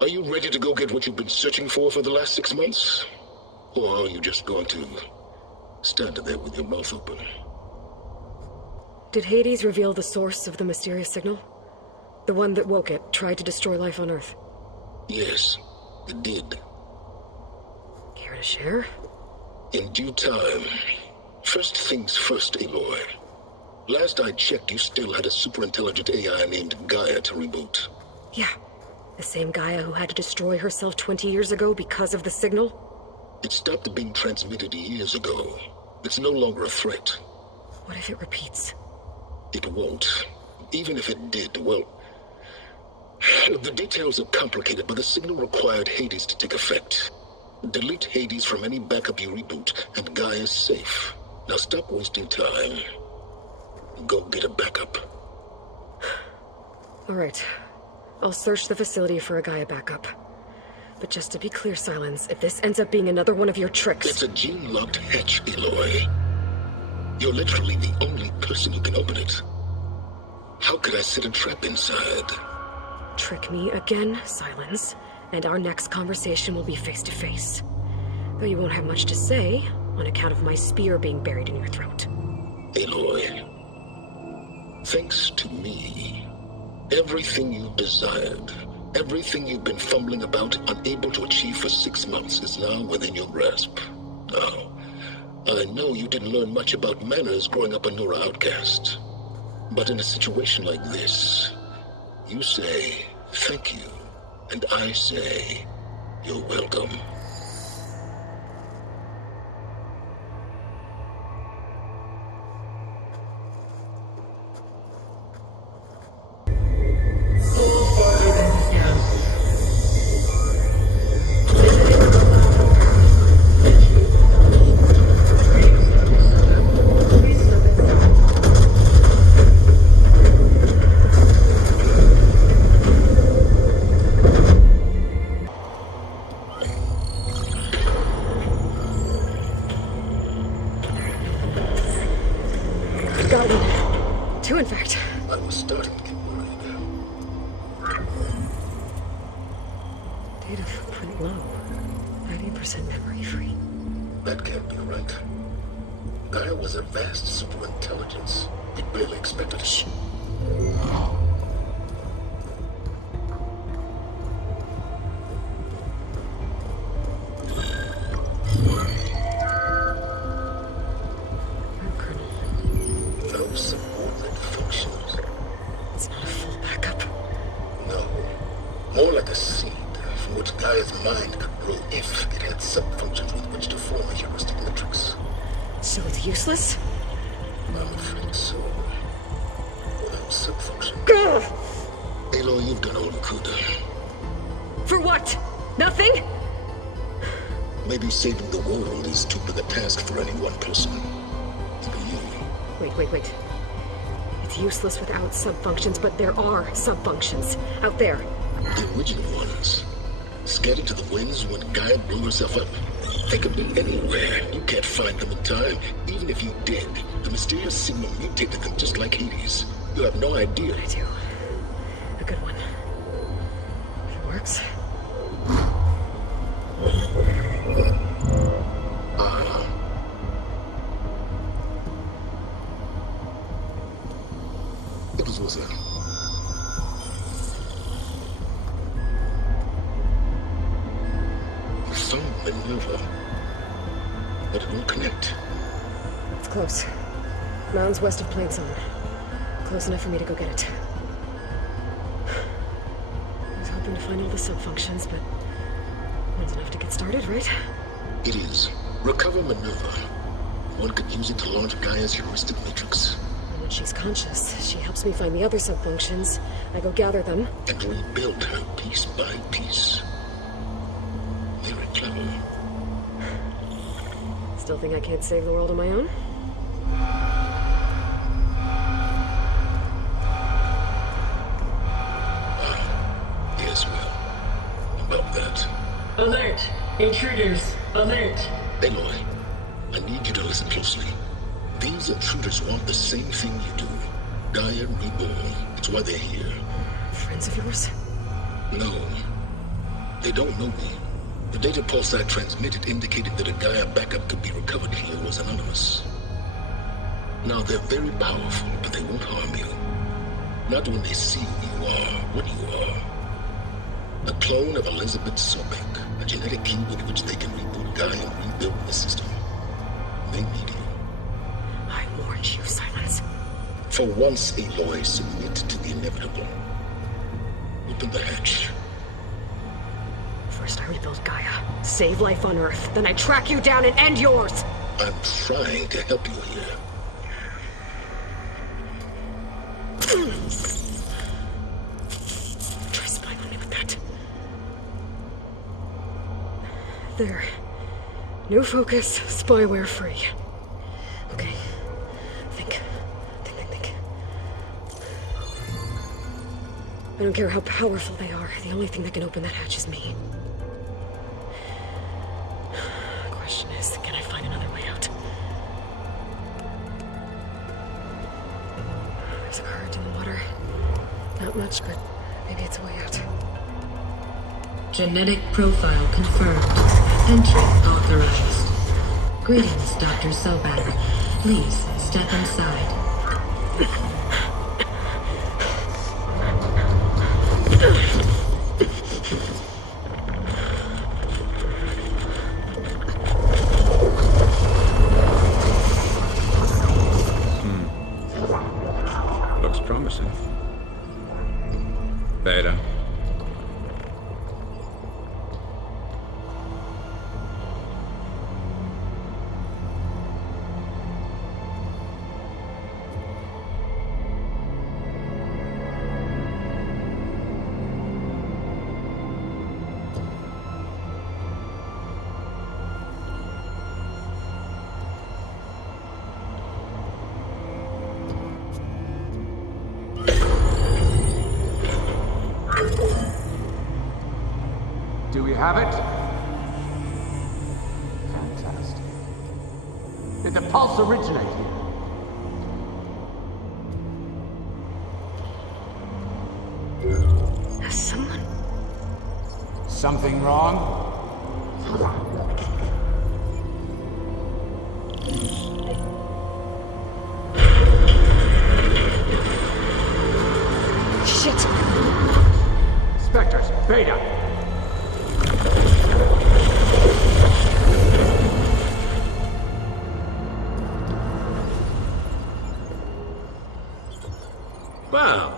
are you ready to go get what you've been searching for the last 6 months? Or are you just going to stand there with your mouth open? Did Hades reveal the source of the mysterious signal? The one that woke it, tried to destroy life on Earth? Yes, it did. Care to share? In due time. First things first, Aloy. Last I checked, you still had a superintelligent AI named Gaia to reboot. Yeah. The same Gaia who had to destroy herself 20 years ago because of the signal? It stopped being transmitted years ago. It's no longer a threat. What if it repeats? It won't. Even if it did, well... The details are complicated, but the signal required Hades to take effect. Delete Hades from any backup you reboot, and Gaia's safe. Now stop wasting time. Go get a backup. All right. I'll search the facility for a Gaia backup. But just to be clear, Silence, if this ends up being another one of your tricks... It's a gene-locked hatch, Aloy. You're literally the only person who can open it. How could I set a trap inside? Trick me again, Silence, and our next conversation will be face-to-face. Though you won't have much to say, on account of my spear being buried in your throat. Aloy, thanks to me, everything you've desired, everything you've been fumbling about, unable to achieve for 6 months, is now within your grasp. Now, I know you didn't learn much about manners growing up a Nora outcast. But in a situation like this, you say, thank you, and I say, you're welcome. Two, in fact. I was starting to get worried. Data footprint low. 90% memory free. That can't be right. Gaia was a vast superintelligence. We barely expected it. Shh. It's not a full backup. No. More like a seed from which Gaia's mind could grow if it had sub-functions with which to form a heuristic matrix. So it's useless? I'm afraid so. Without sub-functions. Aloy, you've done all you could. For what? Nothing? Maybe saving the world is too big a task for any one person. Even you. Wait. It's useless without subfunctions, but there are subfunctions out there. The original ones. Scattered to the winds when Gaia blew herself up. They could be anywhere. You can't find them in time. Even if you did, the mysterious signal mutated them just like Hades. You have no idea. I do. A good one. If it works. It was a phone maneuver, but it won't connect. It's close. Mountains west of Plainzone. Close enough for me to go get it. I was hoping to find all the subfunctions, but one's enough to get started, right? It is. Recover maneuver. One could use it to launch Gaia's heuristic matrix. And when she's conscious, she helps me find the other subfunctions. I go gather them. And rebuild her piece by piece. Very clever. Still think I can't save the world on my own? Yes, well, about that. Alert! Intruders! Alert! Aloy, I need you to listen closely. These intruders want the same thing you do. Gaia reborn. That's why they're here. Friends of yours? No. They don't know me. The data pulse I transmitted indicated that a Gaia backup could be recovered here was anonymous. Now, they're very powerful, but they won't harm you. Not when they see who you are, what you are. A clone of Elizabeth Sobek, a genetic key with which they can reboot Gaia and rebuild the system. They need you. I warned you, Silence. For once, Aloy, submit to the inevitable. Open the hatch. First I rebuild Gaia, save life on Earth, then I track you down and end yours! I'm trying to help you here. Try spying on me with that. There. New focus, spyware free. Okay. Think. I don't care how powerful they are. The only thing that can open that hatch is me. The question is, can I find another way out? There's a current in the water. Not much, but maybe it's a way out. Genetic profile confirmed. Entry authorized. Greetings, Dr. Sobek. Please step inside. Looks promising. Beta. Do we have it? Fantastic. Did the pulse originate here? Has someone... Something wrong? Shit! Spectres, Beta! Wow.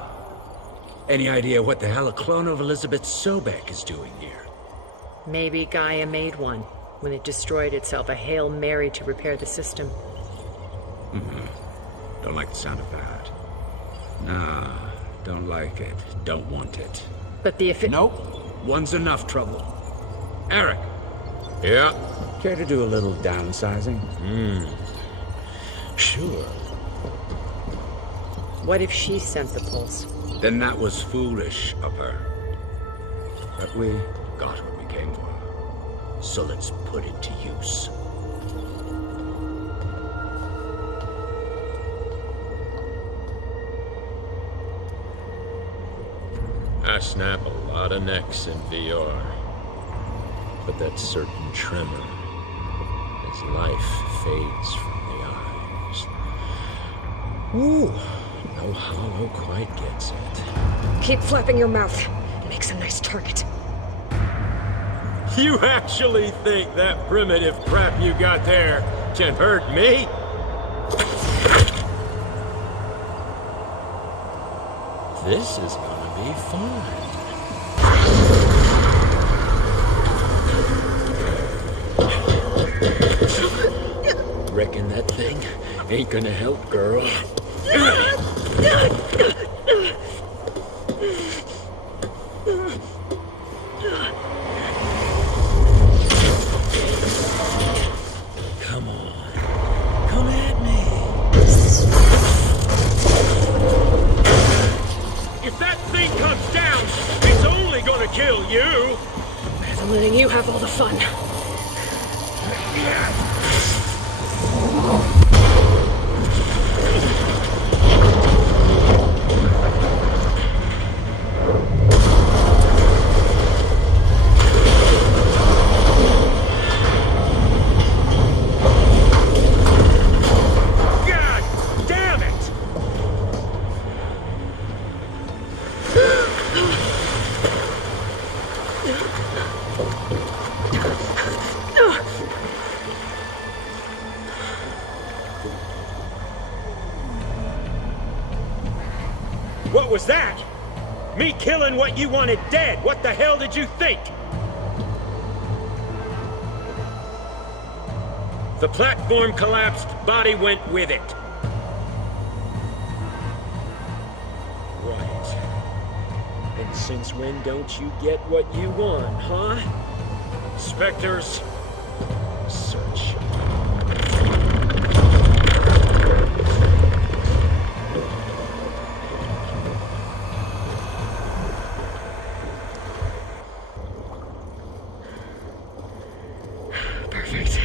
Any idea what the hell a clone of Elizabeth Sobek is doing here? Maybe Gaia made one when it destroyed itself, a Hail Mary to repair the system. Don't like the sound of that. Nah, don't like it. Don't want it. But the Nope. One's enough trouble. Eric. Yeah? Care to do a little downsizing? Sure. What if she sent the pulse? Then that was foolish of her. But we got what we came for. So let's put it to use. I snap a lot of necks in VR. But that certain tremor as life fades from the eyes. Ooh, no hollow quite gets it. Keep flapping your mouth. It makes a nice target. You actually think that primitive crap you got there can hurt me? This is gonna be fun. Reckon that thing ain't gonna help, girl. Come on. Come at me. If that thing comes down, it's only gonna kill you. Better than letting you have all the fun. God damn it! What was that? Me killing what you wanted dead. What the hell did you think? The platform collapsed, body went with it. Right. And since when don't you get what you want, huh? Spectres, search. Perfect.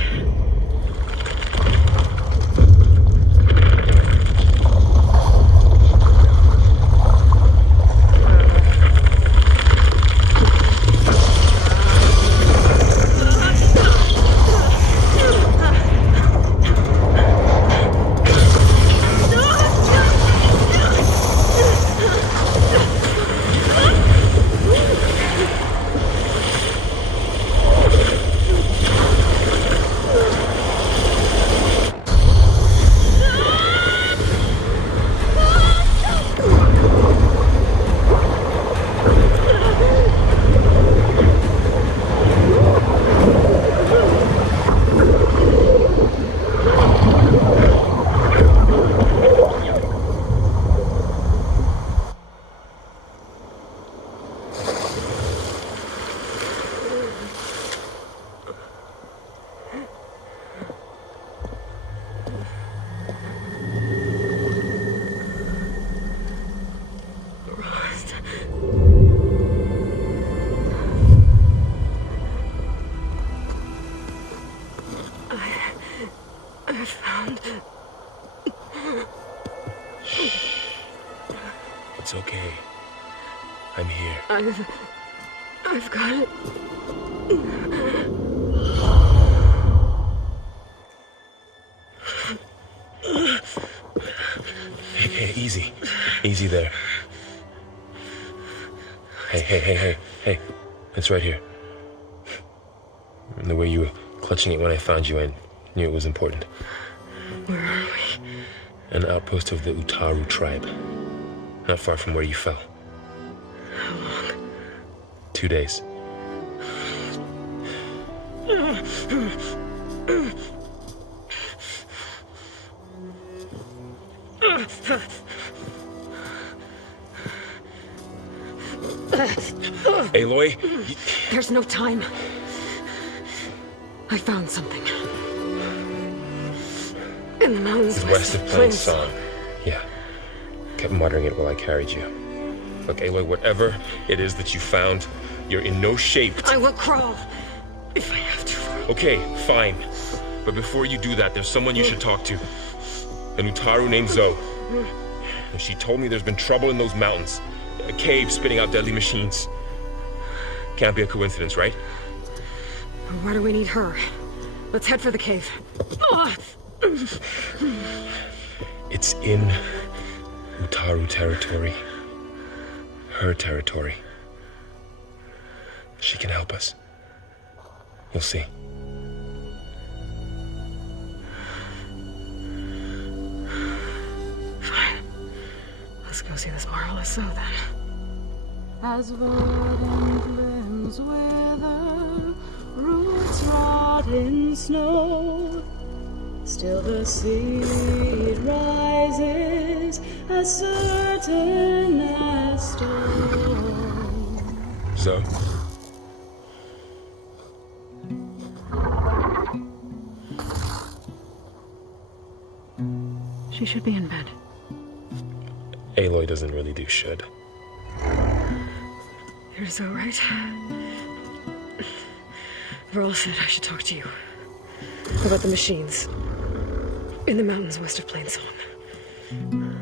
I found... It's okay. I'm here. I've got it. Hey, easy. Easy there. Hey. It's right here. And the way you were clutching it when I found you, I knew it was important. Where are we? An outpost of the Utaru tribe. Not far from where you fell. How long? 2 days. Aloy, There's no time. I found something. In the mountains west of Plain Song. Yeah. Kept muttering it while I carried you. Look, Aloy, whatever it is that you found, you're in no shape I will crawl. If I have to. Okay, fine. But before you do that, there's someone you should talk to. An Utaru named Zoe. She told me there's been trouble in those mountains. A cave spitting out deadly machines. Can't be a coincidence, right? Why do we need her? Let's head for the cave. It's in Utaru territory. Her territory. She can help us. You'll see. Fine. Let's go see this marvelous Zoe then. As verdant limbs wither, roots rot in snow, still the seed rises as certain as stone. Zoe. She should be in bed. Aloy doesn't really do should. You're so right. Varl said I should talk to you about the machines in the mountains west of Plain Song.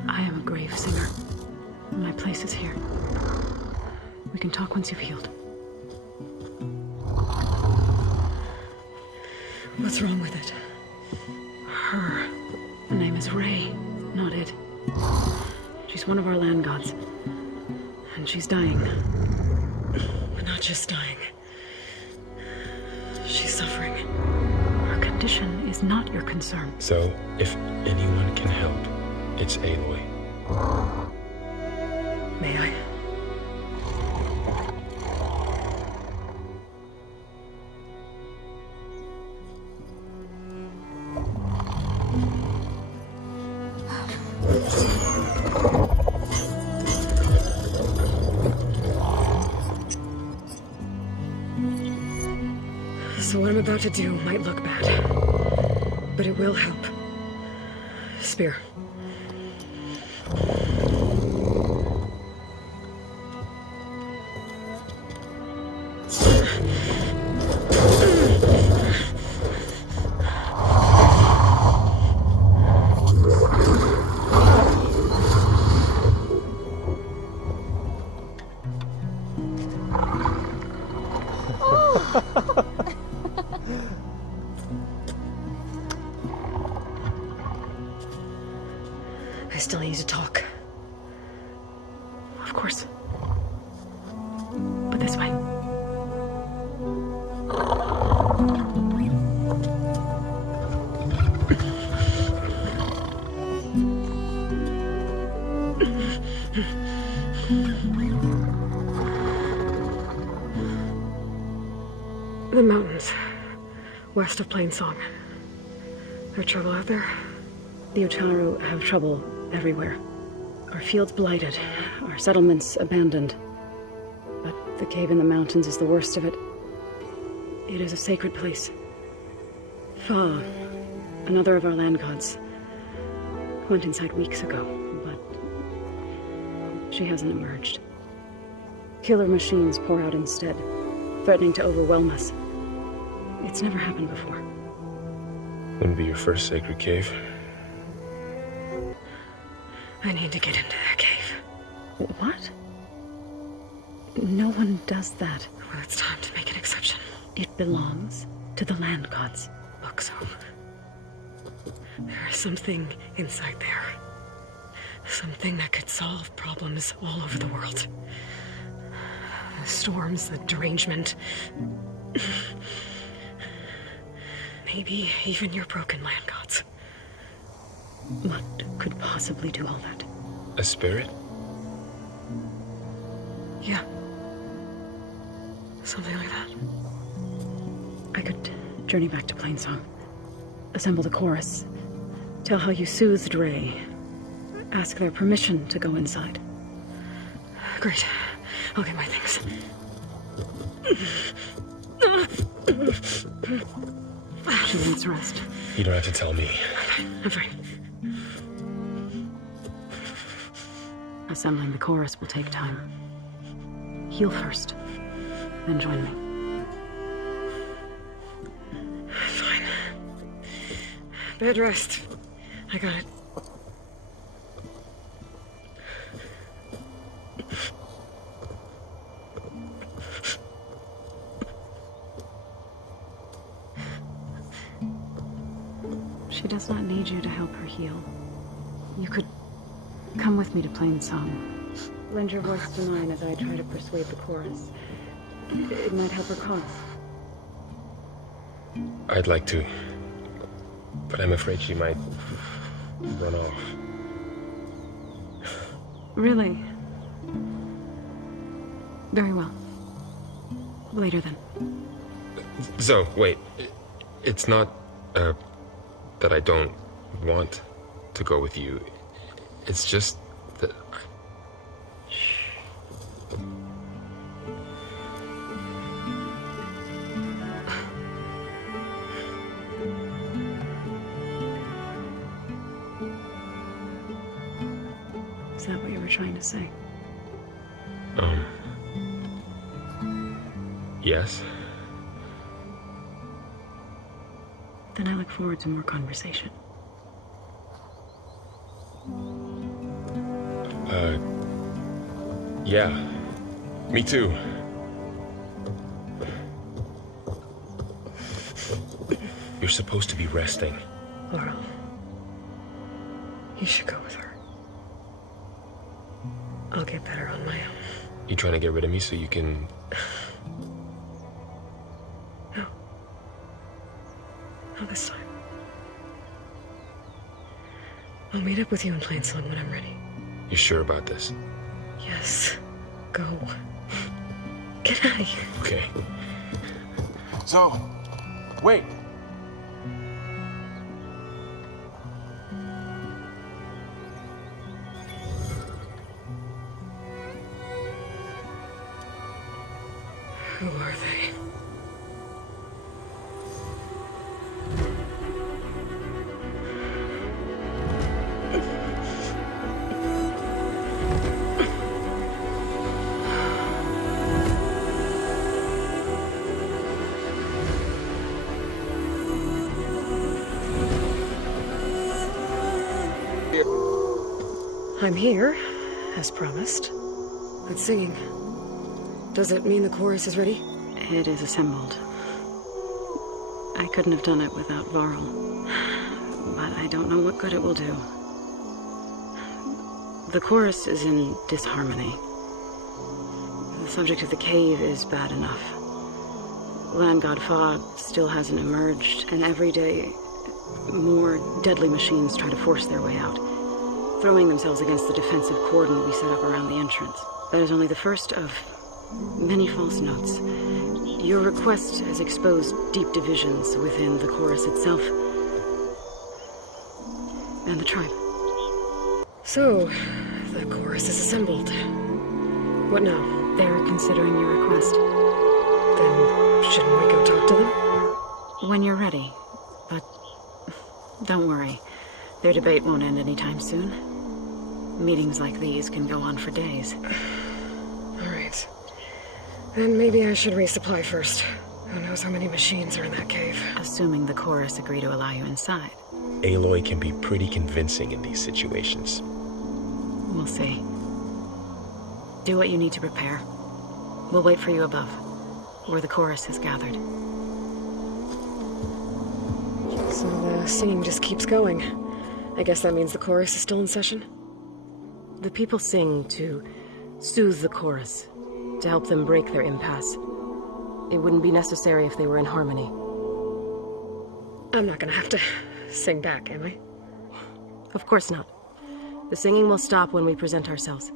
I am a grave singer. My place is here. We can talk once you've healed. What's wrong with it? Her. Her name is Ray, not it. She's one of our land gods. And she's dying. But not just dying. She's suffering. Her condition is not your concern. So, if anyone can help, it's Aloy. May I? So what I'm about to do might look bad, but it will help. Spear. I still need to talk. Of course. But this way. The mountains, west of Plain Song. There trouble out there? The Utaru have trouble everywhere. Our fields blighted, our settlements abandoned. But the cave in the mountains is the worst of it. It is a sacred place. Fa, another of our land gods, went inside weeks ago, but she hasn't emerged. Killer machines pour out instead, threatening to overwhelm us. It's never happened before. Wouldn't be your first sacred cave. I need to get into that cave. What? No one does that. Well, it's time to make an exception. It belongs to the land gods. Look, so there is something inside there. Something that could solve problems all over the world. The storms, the derangement. Maybe even your broken land gods. What could possibly do all that? A spirit? Yeah. Something like that. I could journey back to Plain Song, assemble the chorus, tell how you soothed Ray, ask their permission to go inside. Great. I'll get my things. She needs rest. You don't have to tell me. I'm fine. Assembling the chorus will take time. Heal first, then join me. Fine. Bed rest. I got it. She does not need you to help her heal. You could come with me to Plain Song. Lend your voice to mine as I try to persuade the chorus. It might help her cause. I'd like to, but I'm afraid she might run off. Really? Very well. Later then. So, wait. It's not, that I don't want to go with you. It's just that... Is that what you were trying to say? Yes? Then I look forward to more conversation. Yeah. Me too. You're supposed to be resting. Laurel, you should go with her. I'll get better on my own. You trying to get rid of me so you can... No. Not this time. I'll meet up with you in Plain Song when I'm ready. You sure about this? Yes. Go. Get out of here. Okay. So, wait. Who are they? I'm here, as promised. It's singing. Does it mean the chorus is ready? It is assembled. I couldn't have done it without Varl. But I don't know what good it will do. The chorus is in disharmony. The subject of the cave is bad enough. Land God Fog still hasn't emerged, and every day more deadly machines try to force their way out, throwing themselves against the defensive cordon we set up around the entrance. That is only the first of many false notes. Your request has exposed deep divisions within the chorus itself and the tribe. So, the chorus is assembled. What now? They're considering your request. Then, shouldn't we go talk to them? When you're ready. But don't worry. Their debate won't end anytime soon. Meetings like these can go on for days. All right. Then maybe I should resupply first. Who knows how many machines are in that cave? Assuming the chorus agree to allow you inside. Aloy can be pretty convincing in these situations. We'll see. Do what you need to prepare. We'll wait for you above, where the chorus is gathered. So the singing just keeps going. I guess that means the chorus is still in session? The people sing to soothe the chorus, to help them break their impasse. It wouldn't be necessary if they were in harmony. I'm not gonna have to sing back, am I? Of course not. The singing will stop when we present ourselves.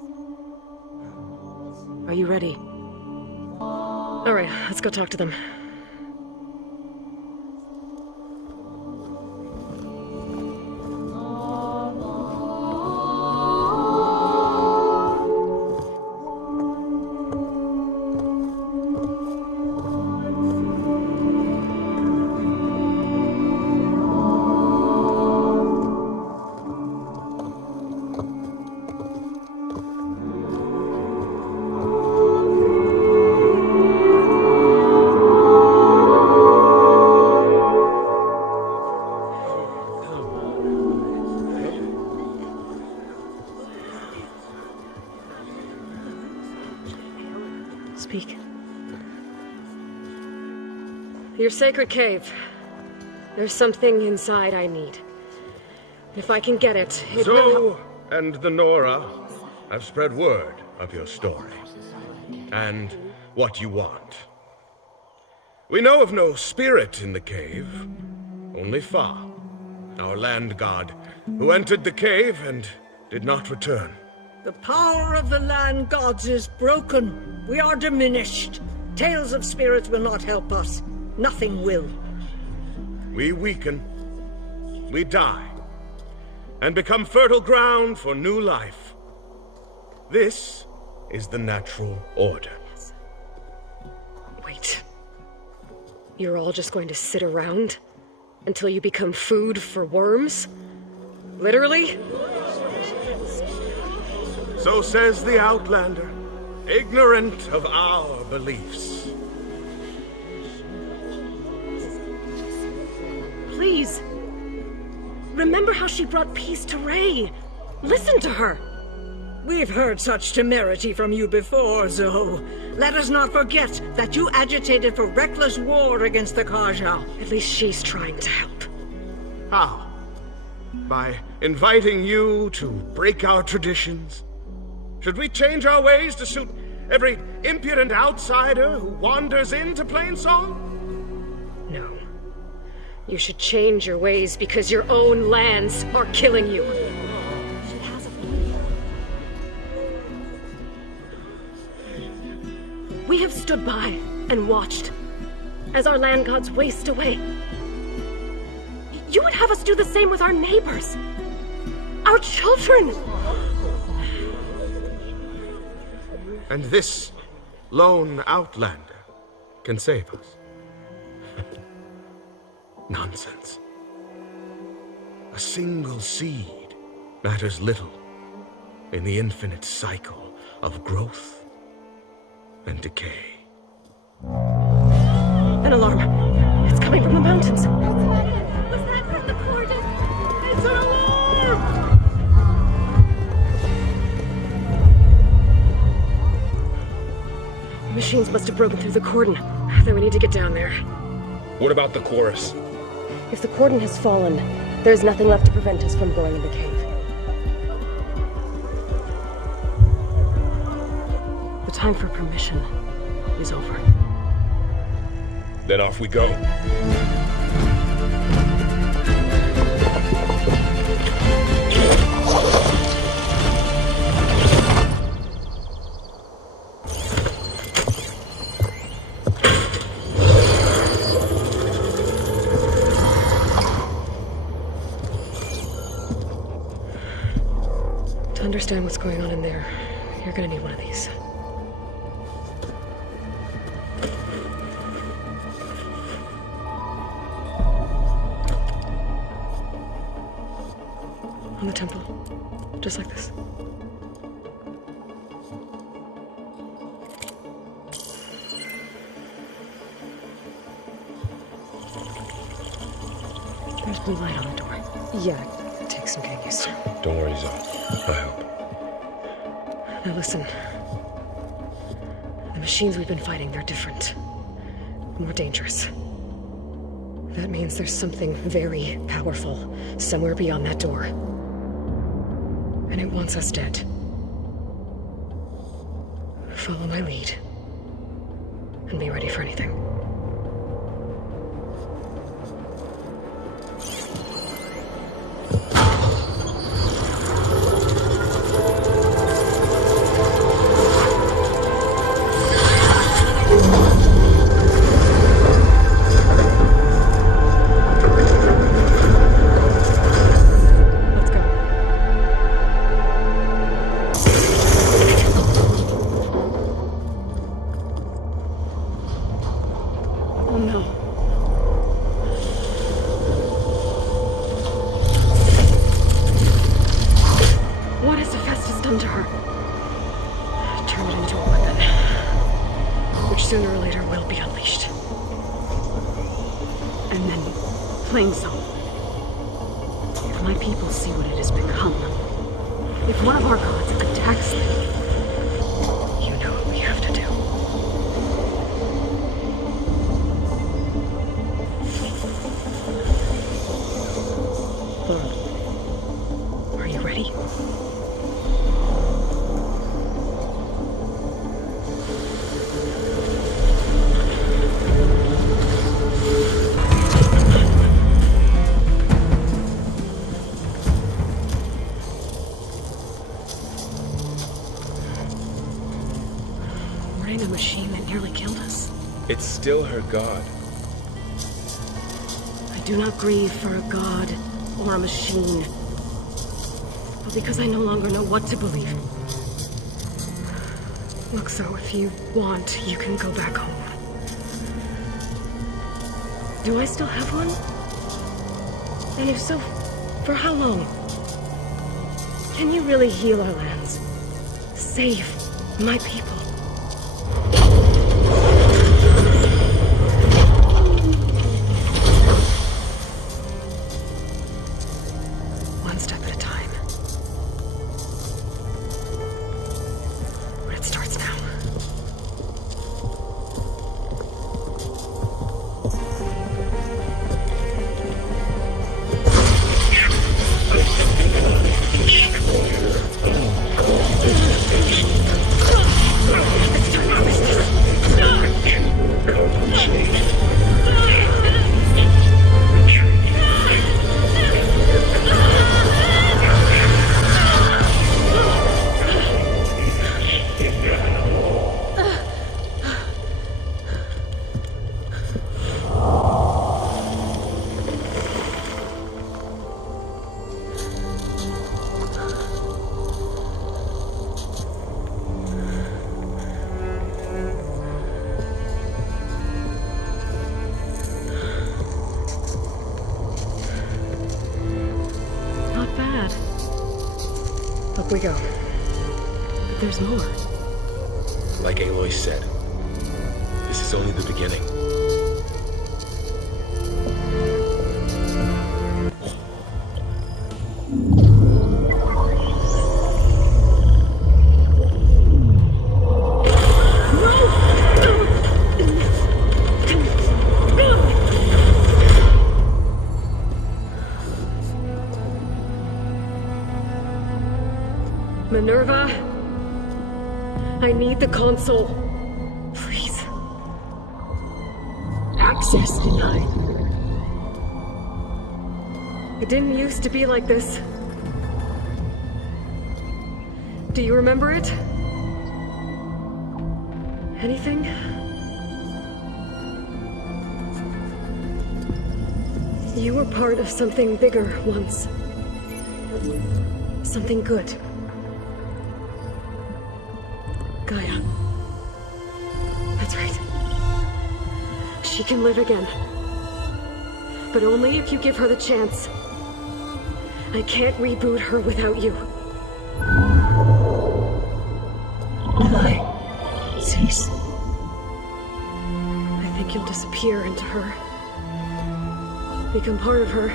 Are you ready? All right, let's go talk to them. Your sacred cave. There's something inside I need. If I can get it, it will help. And the Nora have spread word of your story, and what you want. We know of no spirit in the cave, only Fa, our land god, who entered the cave and did not return. The power of the land gods is broken. We are diminished. Tales of spirits will not help us. Nothing will. We weaken, we die, and become fertile ground for new life. This is the natural order. Wait. You're all just going to sit around until you become food for worms? Literally? So says the Outlander, ignorant of our beliefs. Please. Remember how she brought peace to Ray. Listen to her. We've heard such temerity from you before, Zoe. Let us not forget that you agitated for reckless war against the Karja. At least she's trying to help. How? By inviting you to break our traditions? Should we change our ways to suit every impudent outsider who wanders into Plainsong? No. You should change your ways because your own lands are killing you. We have stood by and watched as our land gods waste away. You would have us do the same with our neighbors, our children. And this lone outlander can save us. Nonsense. A single seed matters little in the infinite cycle of growth and decay. An alarm. It's coming from the mountains. Was that from the cordon? It's an alarm! Machines must have broken through the cordon. Then we need to get down there. What about the chorus? If the cordon has fallen, there's nothing left to prevent us from going in the cave. The time for permission is over. Then off we go. To understand what's going on in there, you're gonna need one of these. On the temple. Just like this. There's blue light on the door. Yeah, it takes some getting used to. Don't worry, Zoe. I'll help. Now listen. The machines we've been fighting, they're different. More dangerous. That means there's something very powerful somewhere beyond that door. And it wants us dead. Follow my lead. And be ready for anything. Are you ready? We're in a machine that nearly killed us. It's still her god. I do not grieve for a god or a machine, but because I no longer know what to believe. Look, so if you want, you can go back home. Do I still have one? And if so, for how long? Can you really heal our lands? Save my people? One step at a time. But it starts now. Up we go. But there's more. Like Aloy said, this is only the beginning. Minerva, I need the console. Please. Access denied. It didn't used to be like this. Do you remember it? Anything? You were part of something bigger once. Something good. Gaia. That's right. She can live again. But only if you give her the chance. I can't reboot her without you. Cease. I think you'll disappear into her. Become part of her,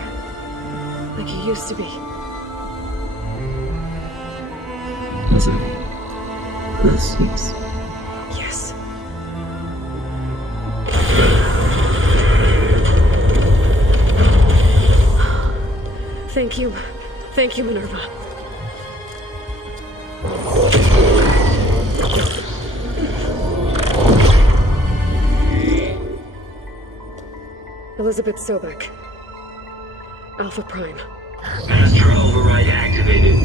like you used to be. Yes. Yes. Thank you. Thank you, Minerva. Elizabeth Sobek. Alpha Prime. Master override activated.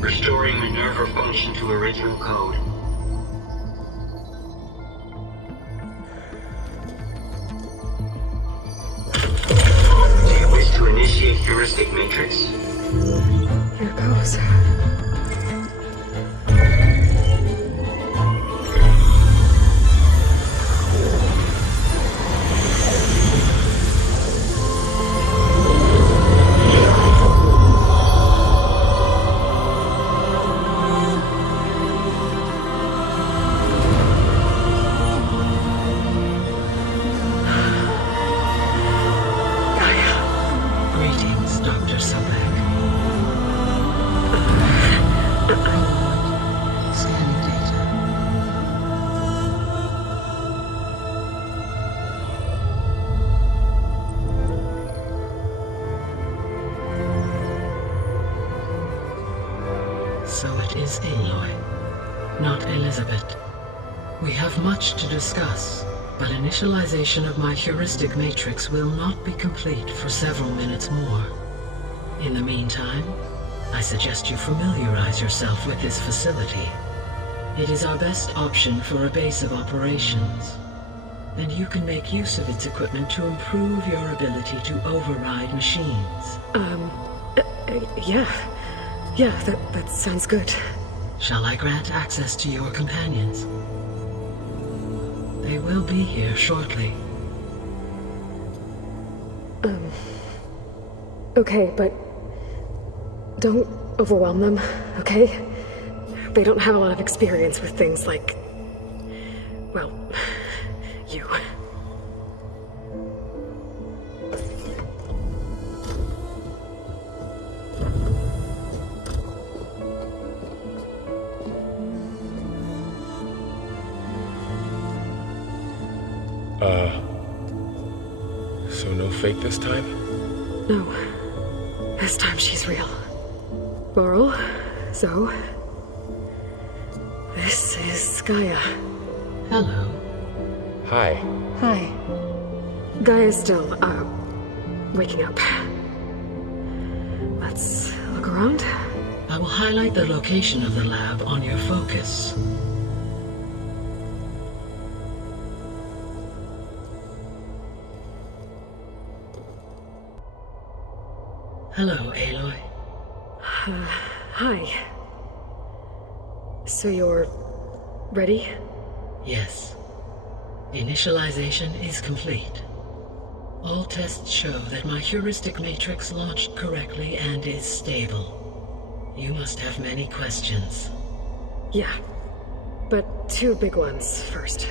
Restoring Minerva function to original code. Do you wish to initiate heuristic matrix? Here goes. Greetings, Dr. Sobek. target is Aloy, not Elizabeth. We have much to discuss, but initialization of my heuristic matrix will not be complete for several minutes more. In the meantime, I suggest you familiarize yourself with this facility. It is our best option for a base of operations, and you can make use of its equipment to improve your ability to override machines. Yeah, that sounds good. Shall I grant access to your companions? They will be here shortly. Okay, but don't overwhelm them, okay? They don't have a lot of experience with things like, well, you. So no fake this time? No. This time she's real. Laurel, Zoe. This is Gaia. Hello. Hi. Hi. Gaia's still, waking up. Let's look around. I will highlight the location of the lab on your focus. Hello, Aloy. Hi. So you're ready? Yes. Initialization is complete. All tests show that my heuristic matrix launched correctly and is stable. You must have many questions. Yeah. But two big ones first.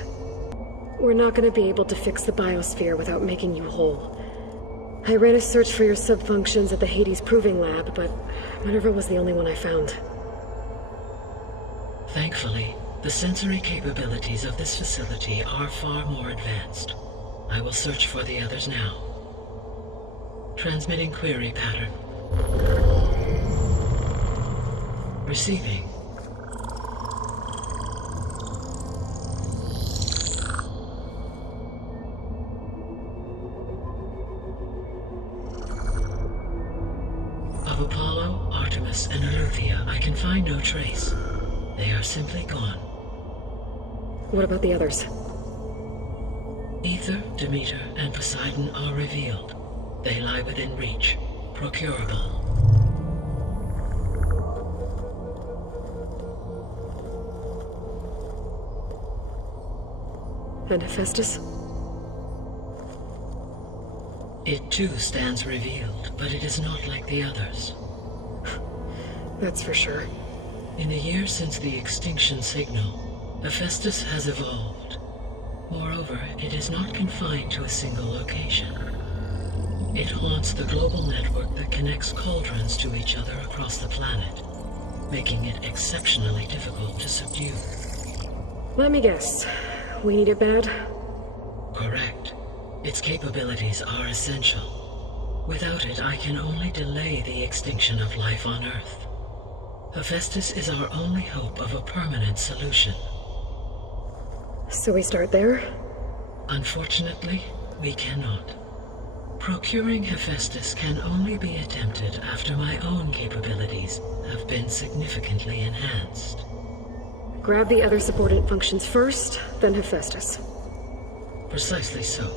We're not going to be able to fix the biosphere without making you whole. I ran a search for your subfunctions at the Hades Proving Lab, but Minerva was the only one I found. Thankfully, the sensory capabilities of this facility are far more advanced. I will search for the others now. Transmitting query pattern. Receiving. Of Apollo, Artemis, and Eleuthia, I can find no trace. They are simply gone. What about the others? Ether, Demeter, and Poseidon are revealed. They lie within reach, procurable. And Hephaestus? It too stands revealed, but it is not like the others. That's for sure. In the years since the extinction signal, Hephaestus has evolved. Moreover, it is not confined to a single location. It haunts the global network that connects cauldrons to each other across the planet, making it exceptionally difficult to subdue. Let me guess. We need it bad? Correct. Its capabilities are essential. Without it, I can only delay the extinction of life on Earth. Hephaestus is our only hope of a permanent solution. So we start there? Unfortunately, we cannot. Procuring Hephaestus can only be attempted after my own capabilities have been significantly enhanced. Grab the other subordinate functions first, then Hephaestus. Precisely so.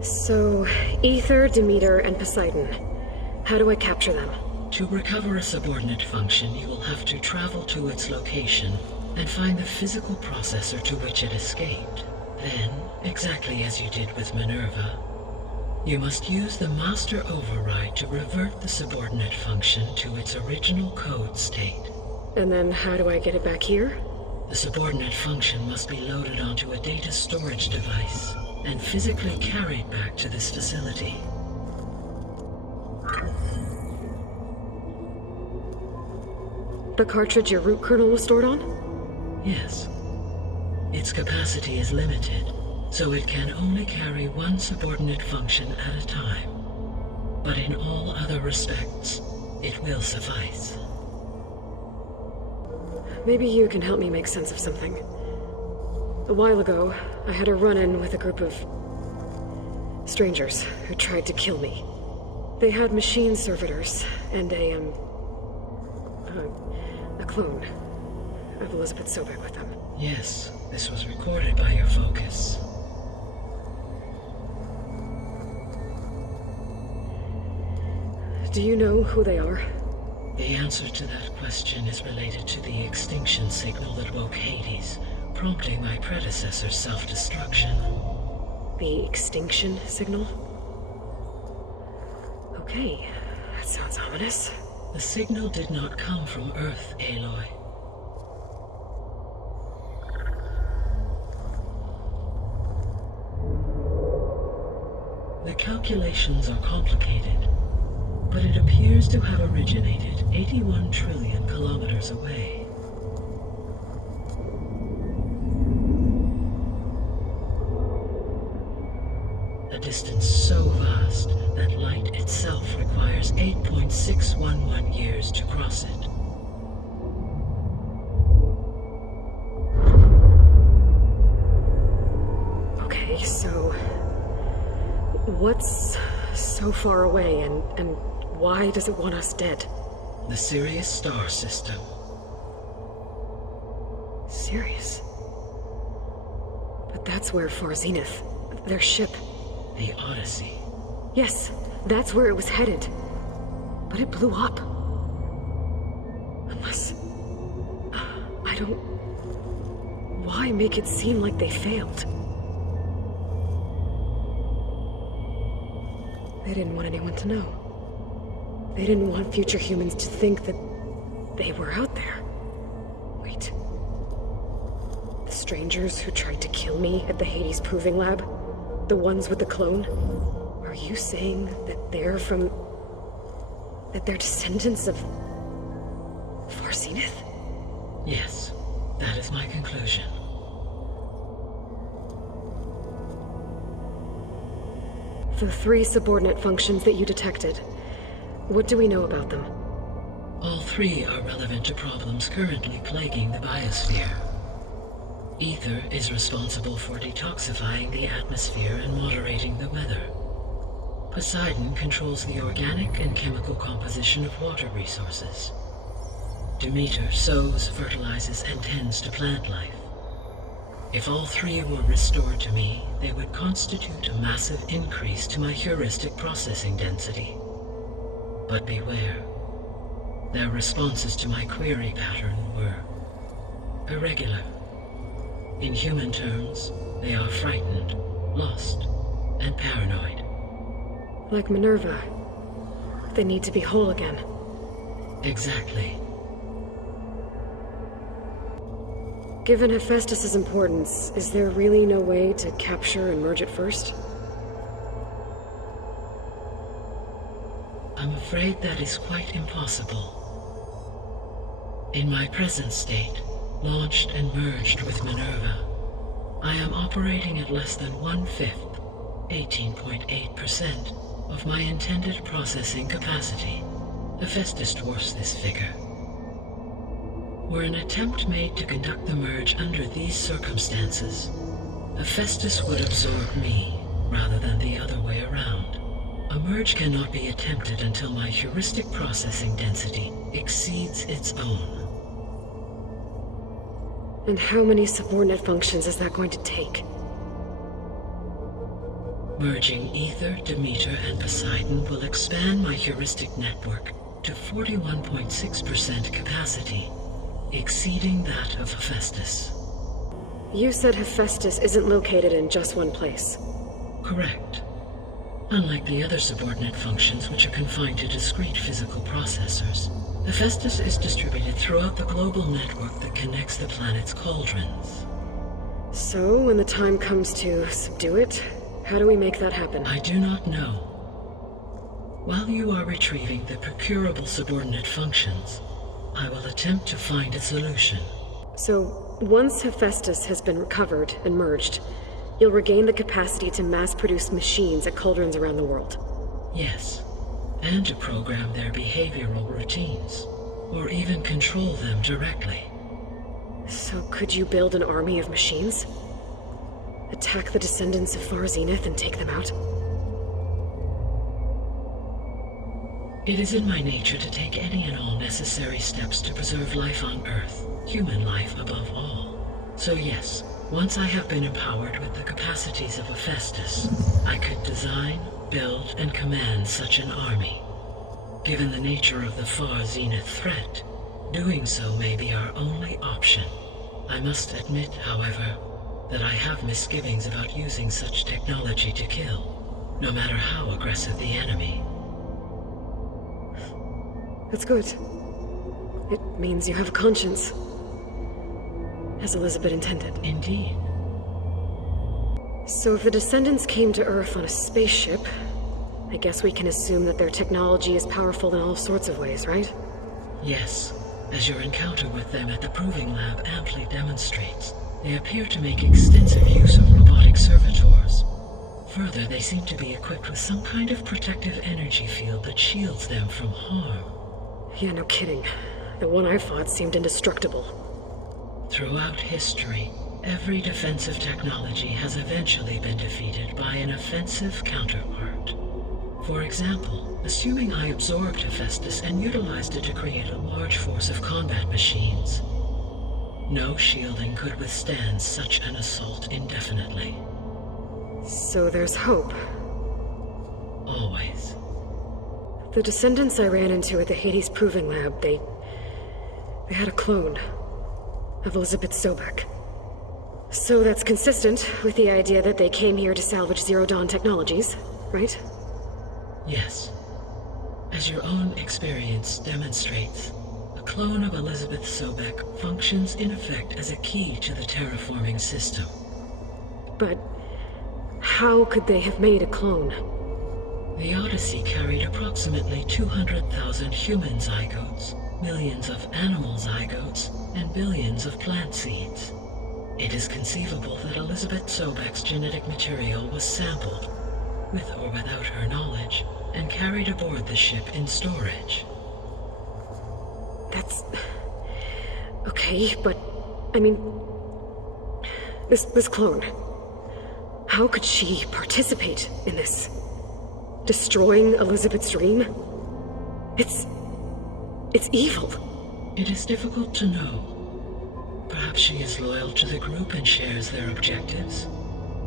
So, Ether, Demeter, and Poseidon. How do I capture them? To recover a subordinate function, you will have to travel to its location and find the physical processor to which it escaped. Then, exactly as you did with Minerva, you must use the master override to revert the subordinate function to its original code state. And then how do I get it back here? The subordinate function must be loaded onto a data storage device and physically carried back to this facility. The cartridge your root kernel was stored on? Yes. Its capacity is limited, so it can only carry one subordinate function at a time. But in all other respects, it will suffice. Maybe you can help me make sense of something. A while ago, I had a run-in with a group of strangers who tried to kill me. They had machine servitors and a clone of Elizabeth Sobek with them. Yes, this was recorded by your focus. Do you know who they are? The answer to that question is related to the extinction signal that woke Hades, prompting my predecessor's self-destruction. The extinction signal? Okay, that sounds ominous. The signal did not come from Earth, Aloy. The calculations are complicated, but it appears to have originated 81 trillion kilometers away. A distance so vast that light itself requires 8.611 years to cross it. Okay, so what's so far away and why does it want us dead? The Sirius star system. Sirius? But that's where Far Zenith, their ship. The Odyssey. Yes, that's where it was headed. But it blew up. Unless... I don't... Why make it seem like they failed? They didn't want anyone to know. They didn't want future humans to think that they were out there. Wait. The strangers who tried to kill me at the Hades Proving Lab? The ones with the clone? Are you saying that they're from... that they're descendants of... Far Zenith? Yes, that is my conclusion. The 3 subordinate functions that you detected. What do we know about them? All 3 are relevant to problems currently plaguing the biosphere. Ether is responsible for detoxifying the atmosphere and moderating the weather. Poseidon controls the organic and chemical composition of water resources. Demeter sows, fertilizes, and tends to plant life. If all 3 were restored to me, they would constitute a massive increase to my heuristic processing density. But beware. Their responses to my query pattern were irregular. In human terms, they are frightened, lost, and paranoid. Like Minerva. They need to be whole again. Exactly. Given Hephaestus's importance, is there really no way to capture and merge it first? I'm afraid that is quite impossible. In my present state, launched and merged with Minerva, I am operating at less than 1/5, 18.8%, of my intended processing capacity. Hephaestus dwarfs this figure. Were an attempt made to conduct the merge under these circumstances, Hephaestus would absorb me rather than the other way around. A merge cannot be attempted until my heuristic processing density exceeds its own. And how many subordinate functions is that going to take? Merging Ether, Demeter, and Poseidon will expand my heuristic network to 41.6% capacity, exceeding that of Hephaestus. You said Hephaestus isn't located in just one place. Correct. Unlike the other subordinate functions, which are confined to discrete physical processors, Hephaestus is distributed throughout the global network that connects the planet's cauldrons. So, when the time comes to subdue it, how do we make that happen? I do not know. While you are retrieving the procurable subordinate functions, I will attempt to find a solution. So, once Hephaestus has been recovered and merged, you'll regain the capacity to mass-produce machines at cauldrons around the world. Yes, and to program their behavioral routines, or even control them directly. So could you build an army of machines? Attack the descendants of Far Zenith and take them out? It is in my nature to take any and all necessary steps to preserve life on Earth, human life above all. So yes, once I have been empowered with the capacities of Hephaestus, I could design, build, and command such an army. Given the nature of the Far Zenith threat, doing so may be our only option. I must admit, however, that I have misgivings about using such technology to kill, no matter how aggressive the enemy. That's good. It means you have a conscience. As Elizabeth intended. Indeed. So if the descendants came to Earth on a spaceship, I guess we can assume that their technology is powerful in all sorts of ways, right? Yes, as your encounter with them at the Proving Lab amply demonstrates. They appear to make extensive use of robotic servitors. Further, they seem to be equipped with some kind of protective energy field that shields them from harm. Yeah, no kidding. The one I fought seemed indestructible. Throughout history, every defensive technology has eventually been defeated by an offensive counterpart. For example, assuming I absorbed Hephaestus and utilized it to create a large force of combat machines, no shielding could withstand such an assault indefinitely. So there's hope. Always. The descendants I ran into at the Hades Proving Lab, they had a clone of Elizabeth Sobek. So that's consistent with the idea that they came here to salvage Zero Dawn technologies, right? Yes. As your own experience demonstrates, a clone of Elizabeth Sobek functions in effect as a key to the terraforming system. But how could they have made a clone? The Odyssey carried approximately 200,000 human zygotes, millions of animal zygotes, and billions of plant seeds. It is conceivable that Elizabeth Sobek's genetic material was sampled, with or without her knowledge, and carried aboard the ship in storage. That's... okay, but... I mean... This clone... How could she participate in this? Destroying Elizabeth's dream? It's evil. It is difficult to know. Perhaps she is loyal to the group and shares their objectives.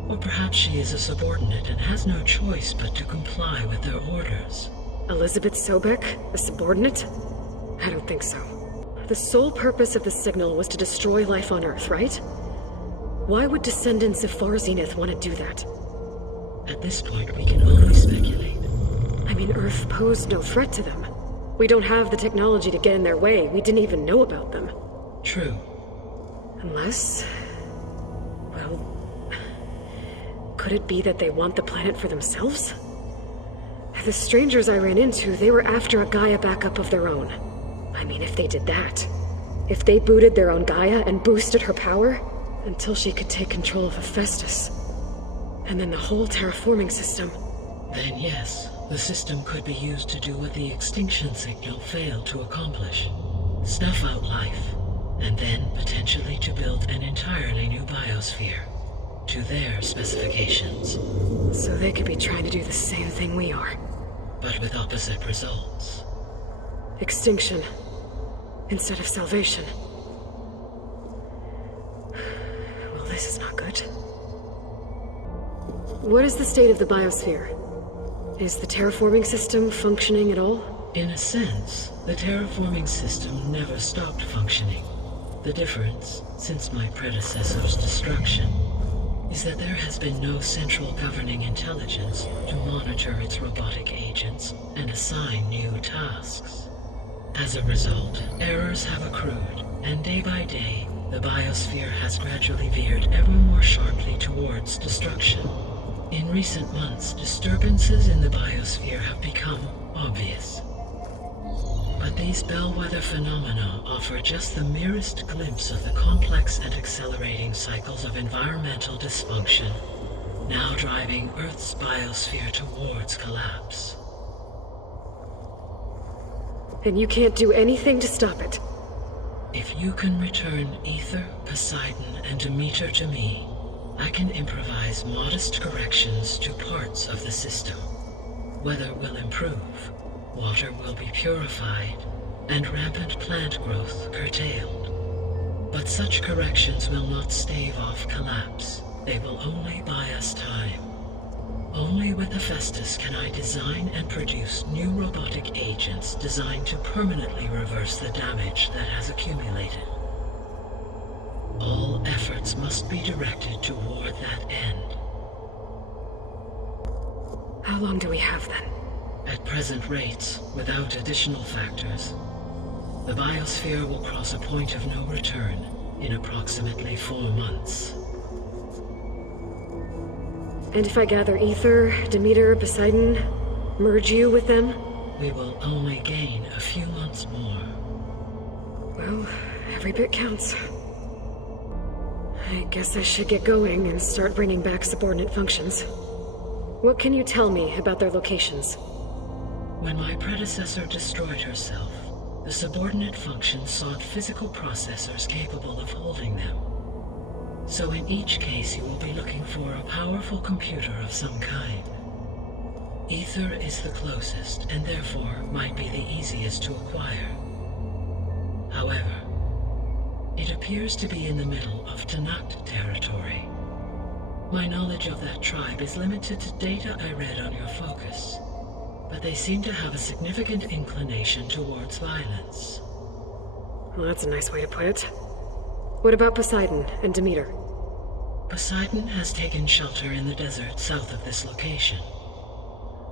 Or perhaps she is a subordinate and has no choice but to comply with their orders. Elizabeth Sobek, a subordinate? I don't think so. The sole purpose of the signal was to destroy life on Earth, right? Why would descendants of Far Zenith want to do that? At this point, we can only speculate. I mean, Earth posed no threat to them. We don't have the technology to get in their way. We didn't even know about them. True. Unless... well... could it be that they want the planet for themselves? The strangers I ran into, they were after a Gaia backup of their own. I mean, if they did that... if they booted their own Gaia and boosted her power... until she could take control of Hephaestus. And then the whole terraforming system. Then yes, the system could be used to do what the extinction signal failed to accomplish. Snuff out life, and then potentially to build an entirely new biosphere. To their specifications. So they could be trying to do the same thing we are. But with opposite results. Extinction. Instead of salvation. Well, this is not good. What is the state of the biosphere? Is the terraforming system functioning at all? In a sense, the terraforming system never stopped functioning. The difference, since my predecessor's destruction, is that there has been no central governing intelligence to monitor its robotic agents and assign new tasks. As a result, errors have accrued, and day by day, the biosphere has gradually veered ever more sharply towards destruction. In recent months, disturbances in the biosphere have become obvious. But these bellwether phenomena offer just the merest glimpse of the complex and accelerating cycles of environmental dysfunction, now driving Earth's biosphere towards collapse. And you can't do anything to stop it? If you can return Ether, Poseidon, and Demeter to me, I can improvise modest corrections to parts of the system. Weather will improve, water will be purified, and rampant plant growth curtailed. But such corrections will not stave off collapse. They will only buy us time. Only with Hephaestus can I design and produce new robotic agents designed to permanently reverse the damage that has accumulated. All efforts must be directed toward that end. How long do we have then? At present rates, without additional factors, the biosphere will cross a point of no return in approximately 4 months. And if I gather Ether, Demeter, Poseidon, merge you with them? We will only gain a few months more. Well, every bit counts. I guess I should get going and start bringing back subordinate functions. What can you tell me about their locations? When my predecessor destroyed herself, the subordinate functions sought physical processors capable of holding them. So in each case you will be looking for a powerful computer of some kind. Ether is the closest, and therefore might be the easiest to acquire. However, it appears to be in the middle of Tanakh territory. My knowledge of that tribe is limited to data I read on your focus, but they seem to have a significant inclination towards violence. Well, that's a nice way to put it. What about Poseidon and Demeter? Poseidon has taken shelter in the desert south of this location.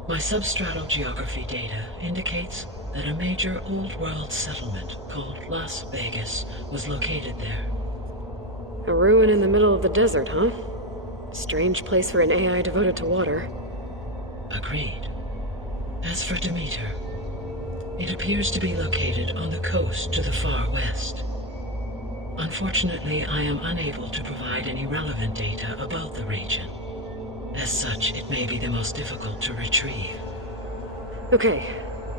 My substratal geography data indicates that a major old-world settlement called Las Vegas was located there. A ruin in the middle of the desert, huh? Strange place for an AI devoted to water. Agreed. As for Demeter, it appears to be located on the coast to the far west. Unfortunately, I am unable to provide any relevant data about the region. As such, it may be the most difficult to retrieve. Okay,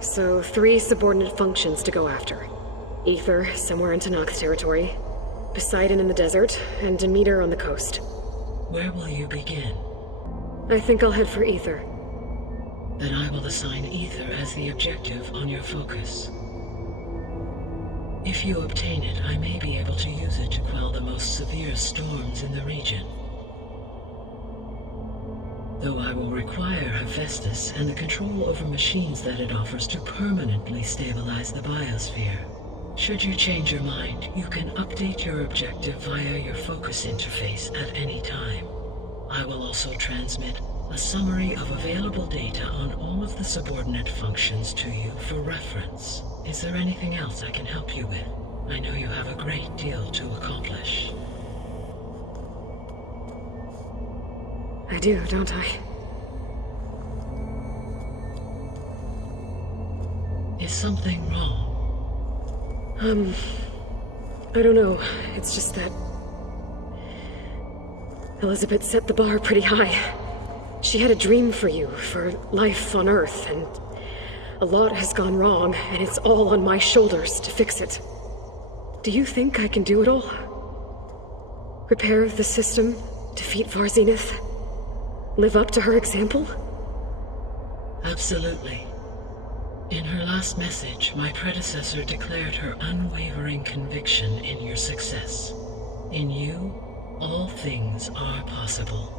so 3 subordinate functions to go after. Ether, somewhere in Tanakh territory, Poseidon in the desert, and Demeter on the coast. Where will you begin? I think I'll head for Ether. Then I will assign Ether as the objective on your focus. If you obtain it, I may be able to use it to quell the most severe storms in the region. Though I will require Hephaestus and the control over machines that it offers to permanently stabilize the biosphere. Should you change your mind, you can update your objective via your focus interface at any time. I will also transmit a summary of available data on all of the subordinate functions to you for reference. Is there anything else I can help you with? I know you have a great deal to accomplish. I do, don't I? Is something wrong? I don't know. It's just that Elizabeth set the bar pretty high. She had a dream for you, for life on Earth, and a lot has gone wrong, and it's all on my shoulders to fix it. Do you think I can do it all? Repair the system, defeat Varzenith, live up to her example? Absolutely. In her last message, my predecessor declared her unwavering conviction in your success. In you, all things are possible.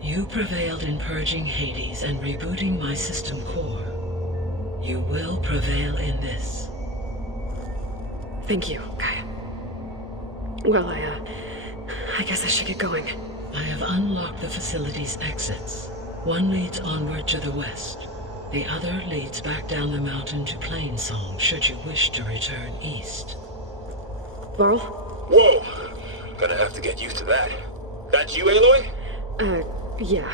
You prevailed in purging Hades and rebooting my system core. You will prevail in this. Thank you, Gaia. Well, I guess I should get going. I have unlocked the facility's exits. One leads onward to the west. The other leads back down the mountain to Plainsong, should you wish to return east. Varl? Whoa! Gonna have to get used to that. That you, Aloy? Yeah.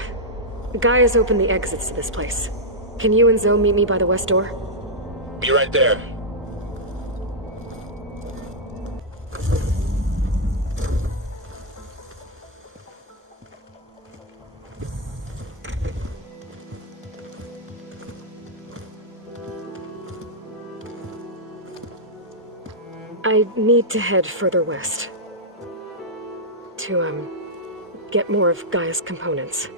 Gaia's opened the exits to this place. Can you and Zoe meet me by the west door? Be right there. I need to head further west. To, get more of Gaia's components.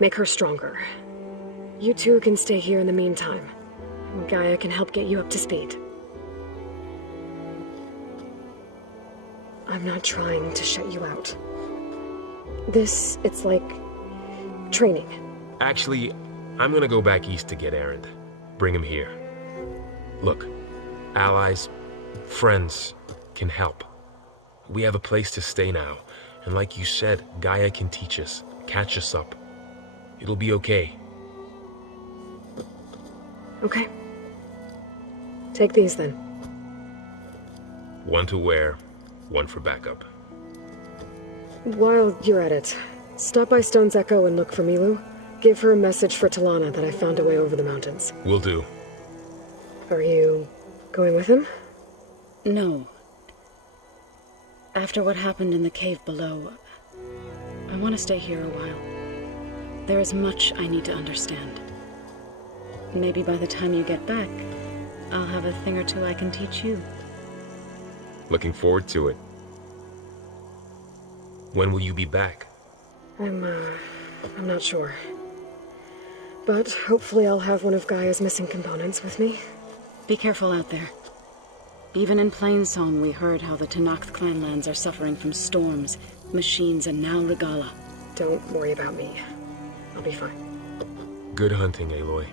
Make her stronger. You two can stay here in the meantime. Gaia can help get you up to speed. I'm not trying to shut you out. It's like training. Actually, I'm gonna go back east to get Erend. Bring him here. Look, allies, friends can help. We have a place to stay now, and like you said, Gaia can teach us, catch us up. It'll be okay. Okay. Take these then. One to wear, one for backup. While you're at it, stop by Stone's Echo and look for Milu. Give her a message for Talana that I found a way over the mountains. Will do. Are you going with him? No. After what happened in the cave below, I want to stay here a while. There is much I need to understand. Maybe by the time you get back, I'll have a thing or two I can teach you. Looking forward to it. When will you be back? I'm not sure. But hopefully I'll have one of Gaia's missing components with me. Be careful out there. Even in Plainsong, we heard how the Tenakth clanlands are suffering from storms, machines, and now Regala. Don't worry about me. I'll be fine. Good hunting, Aloy.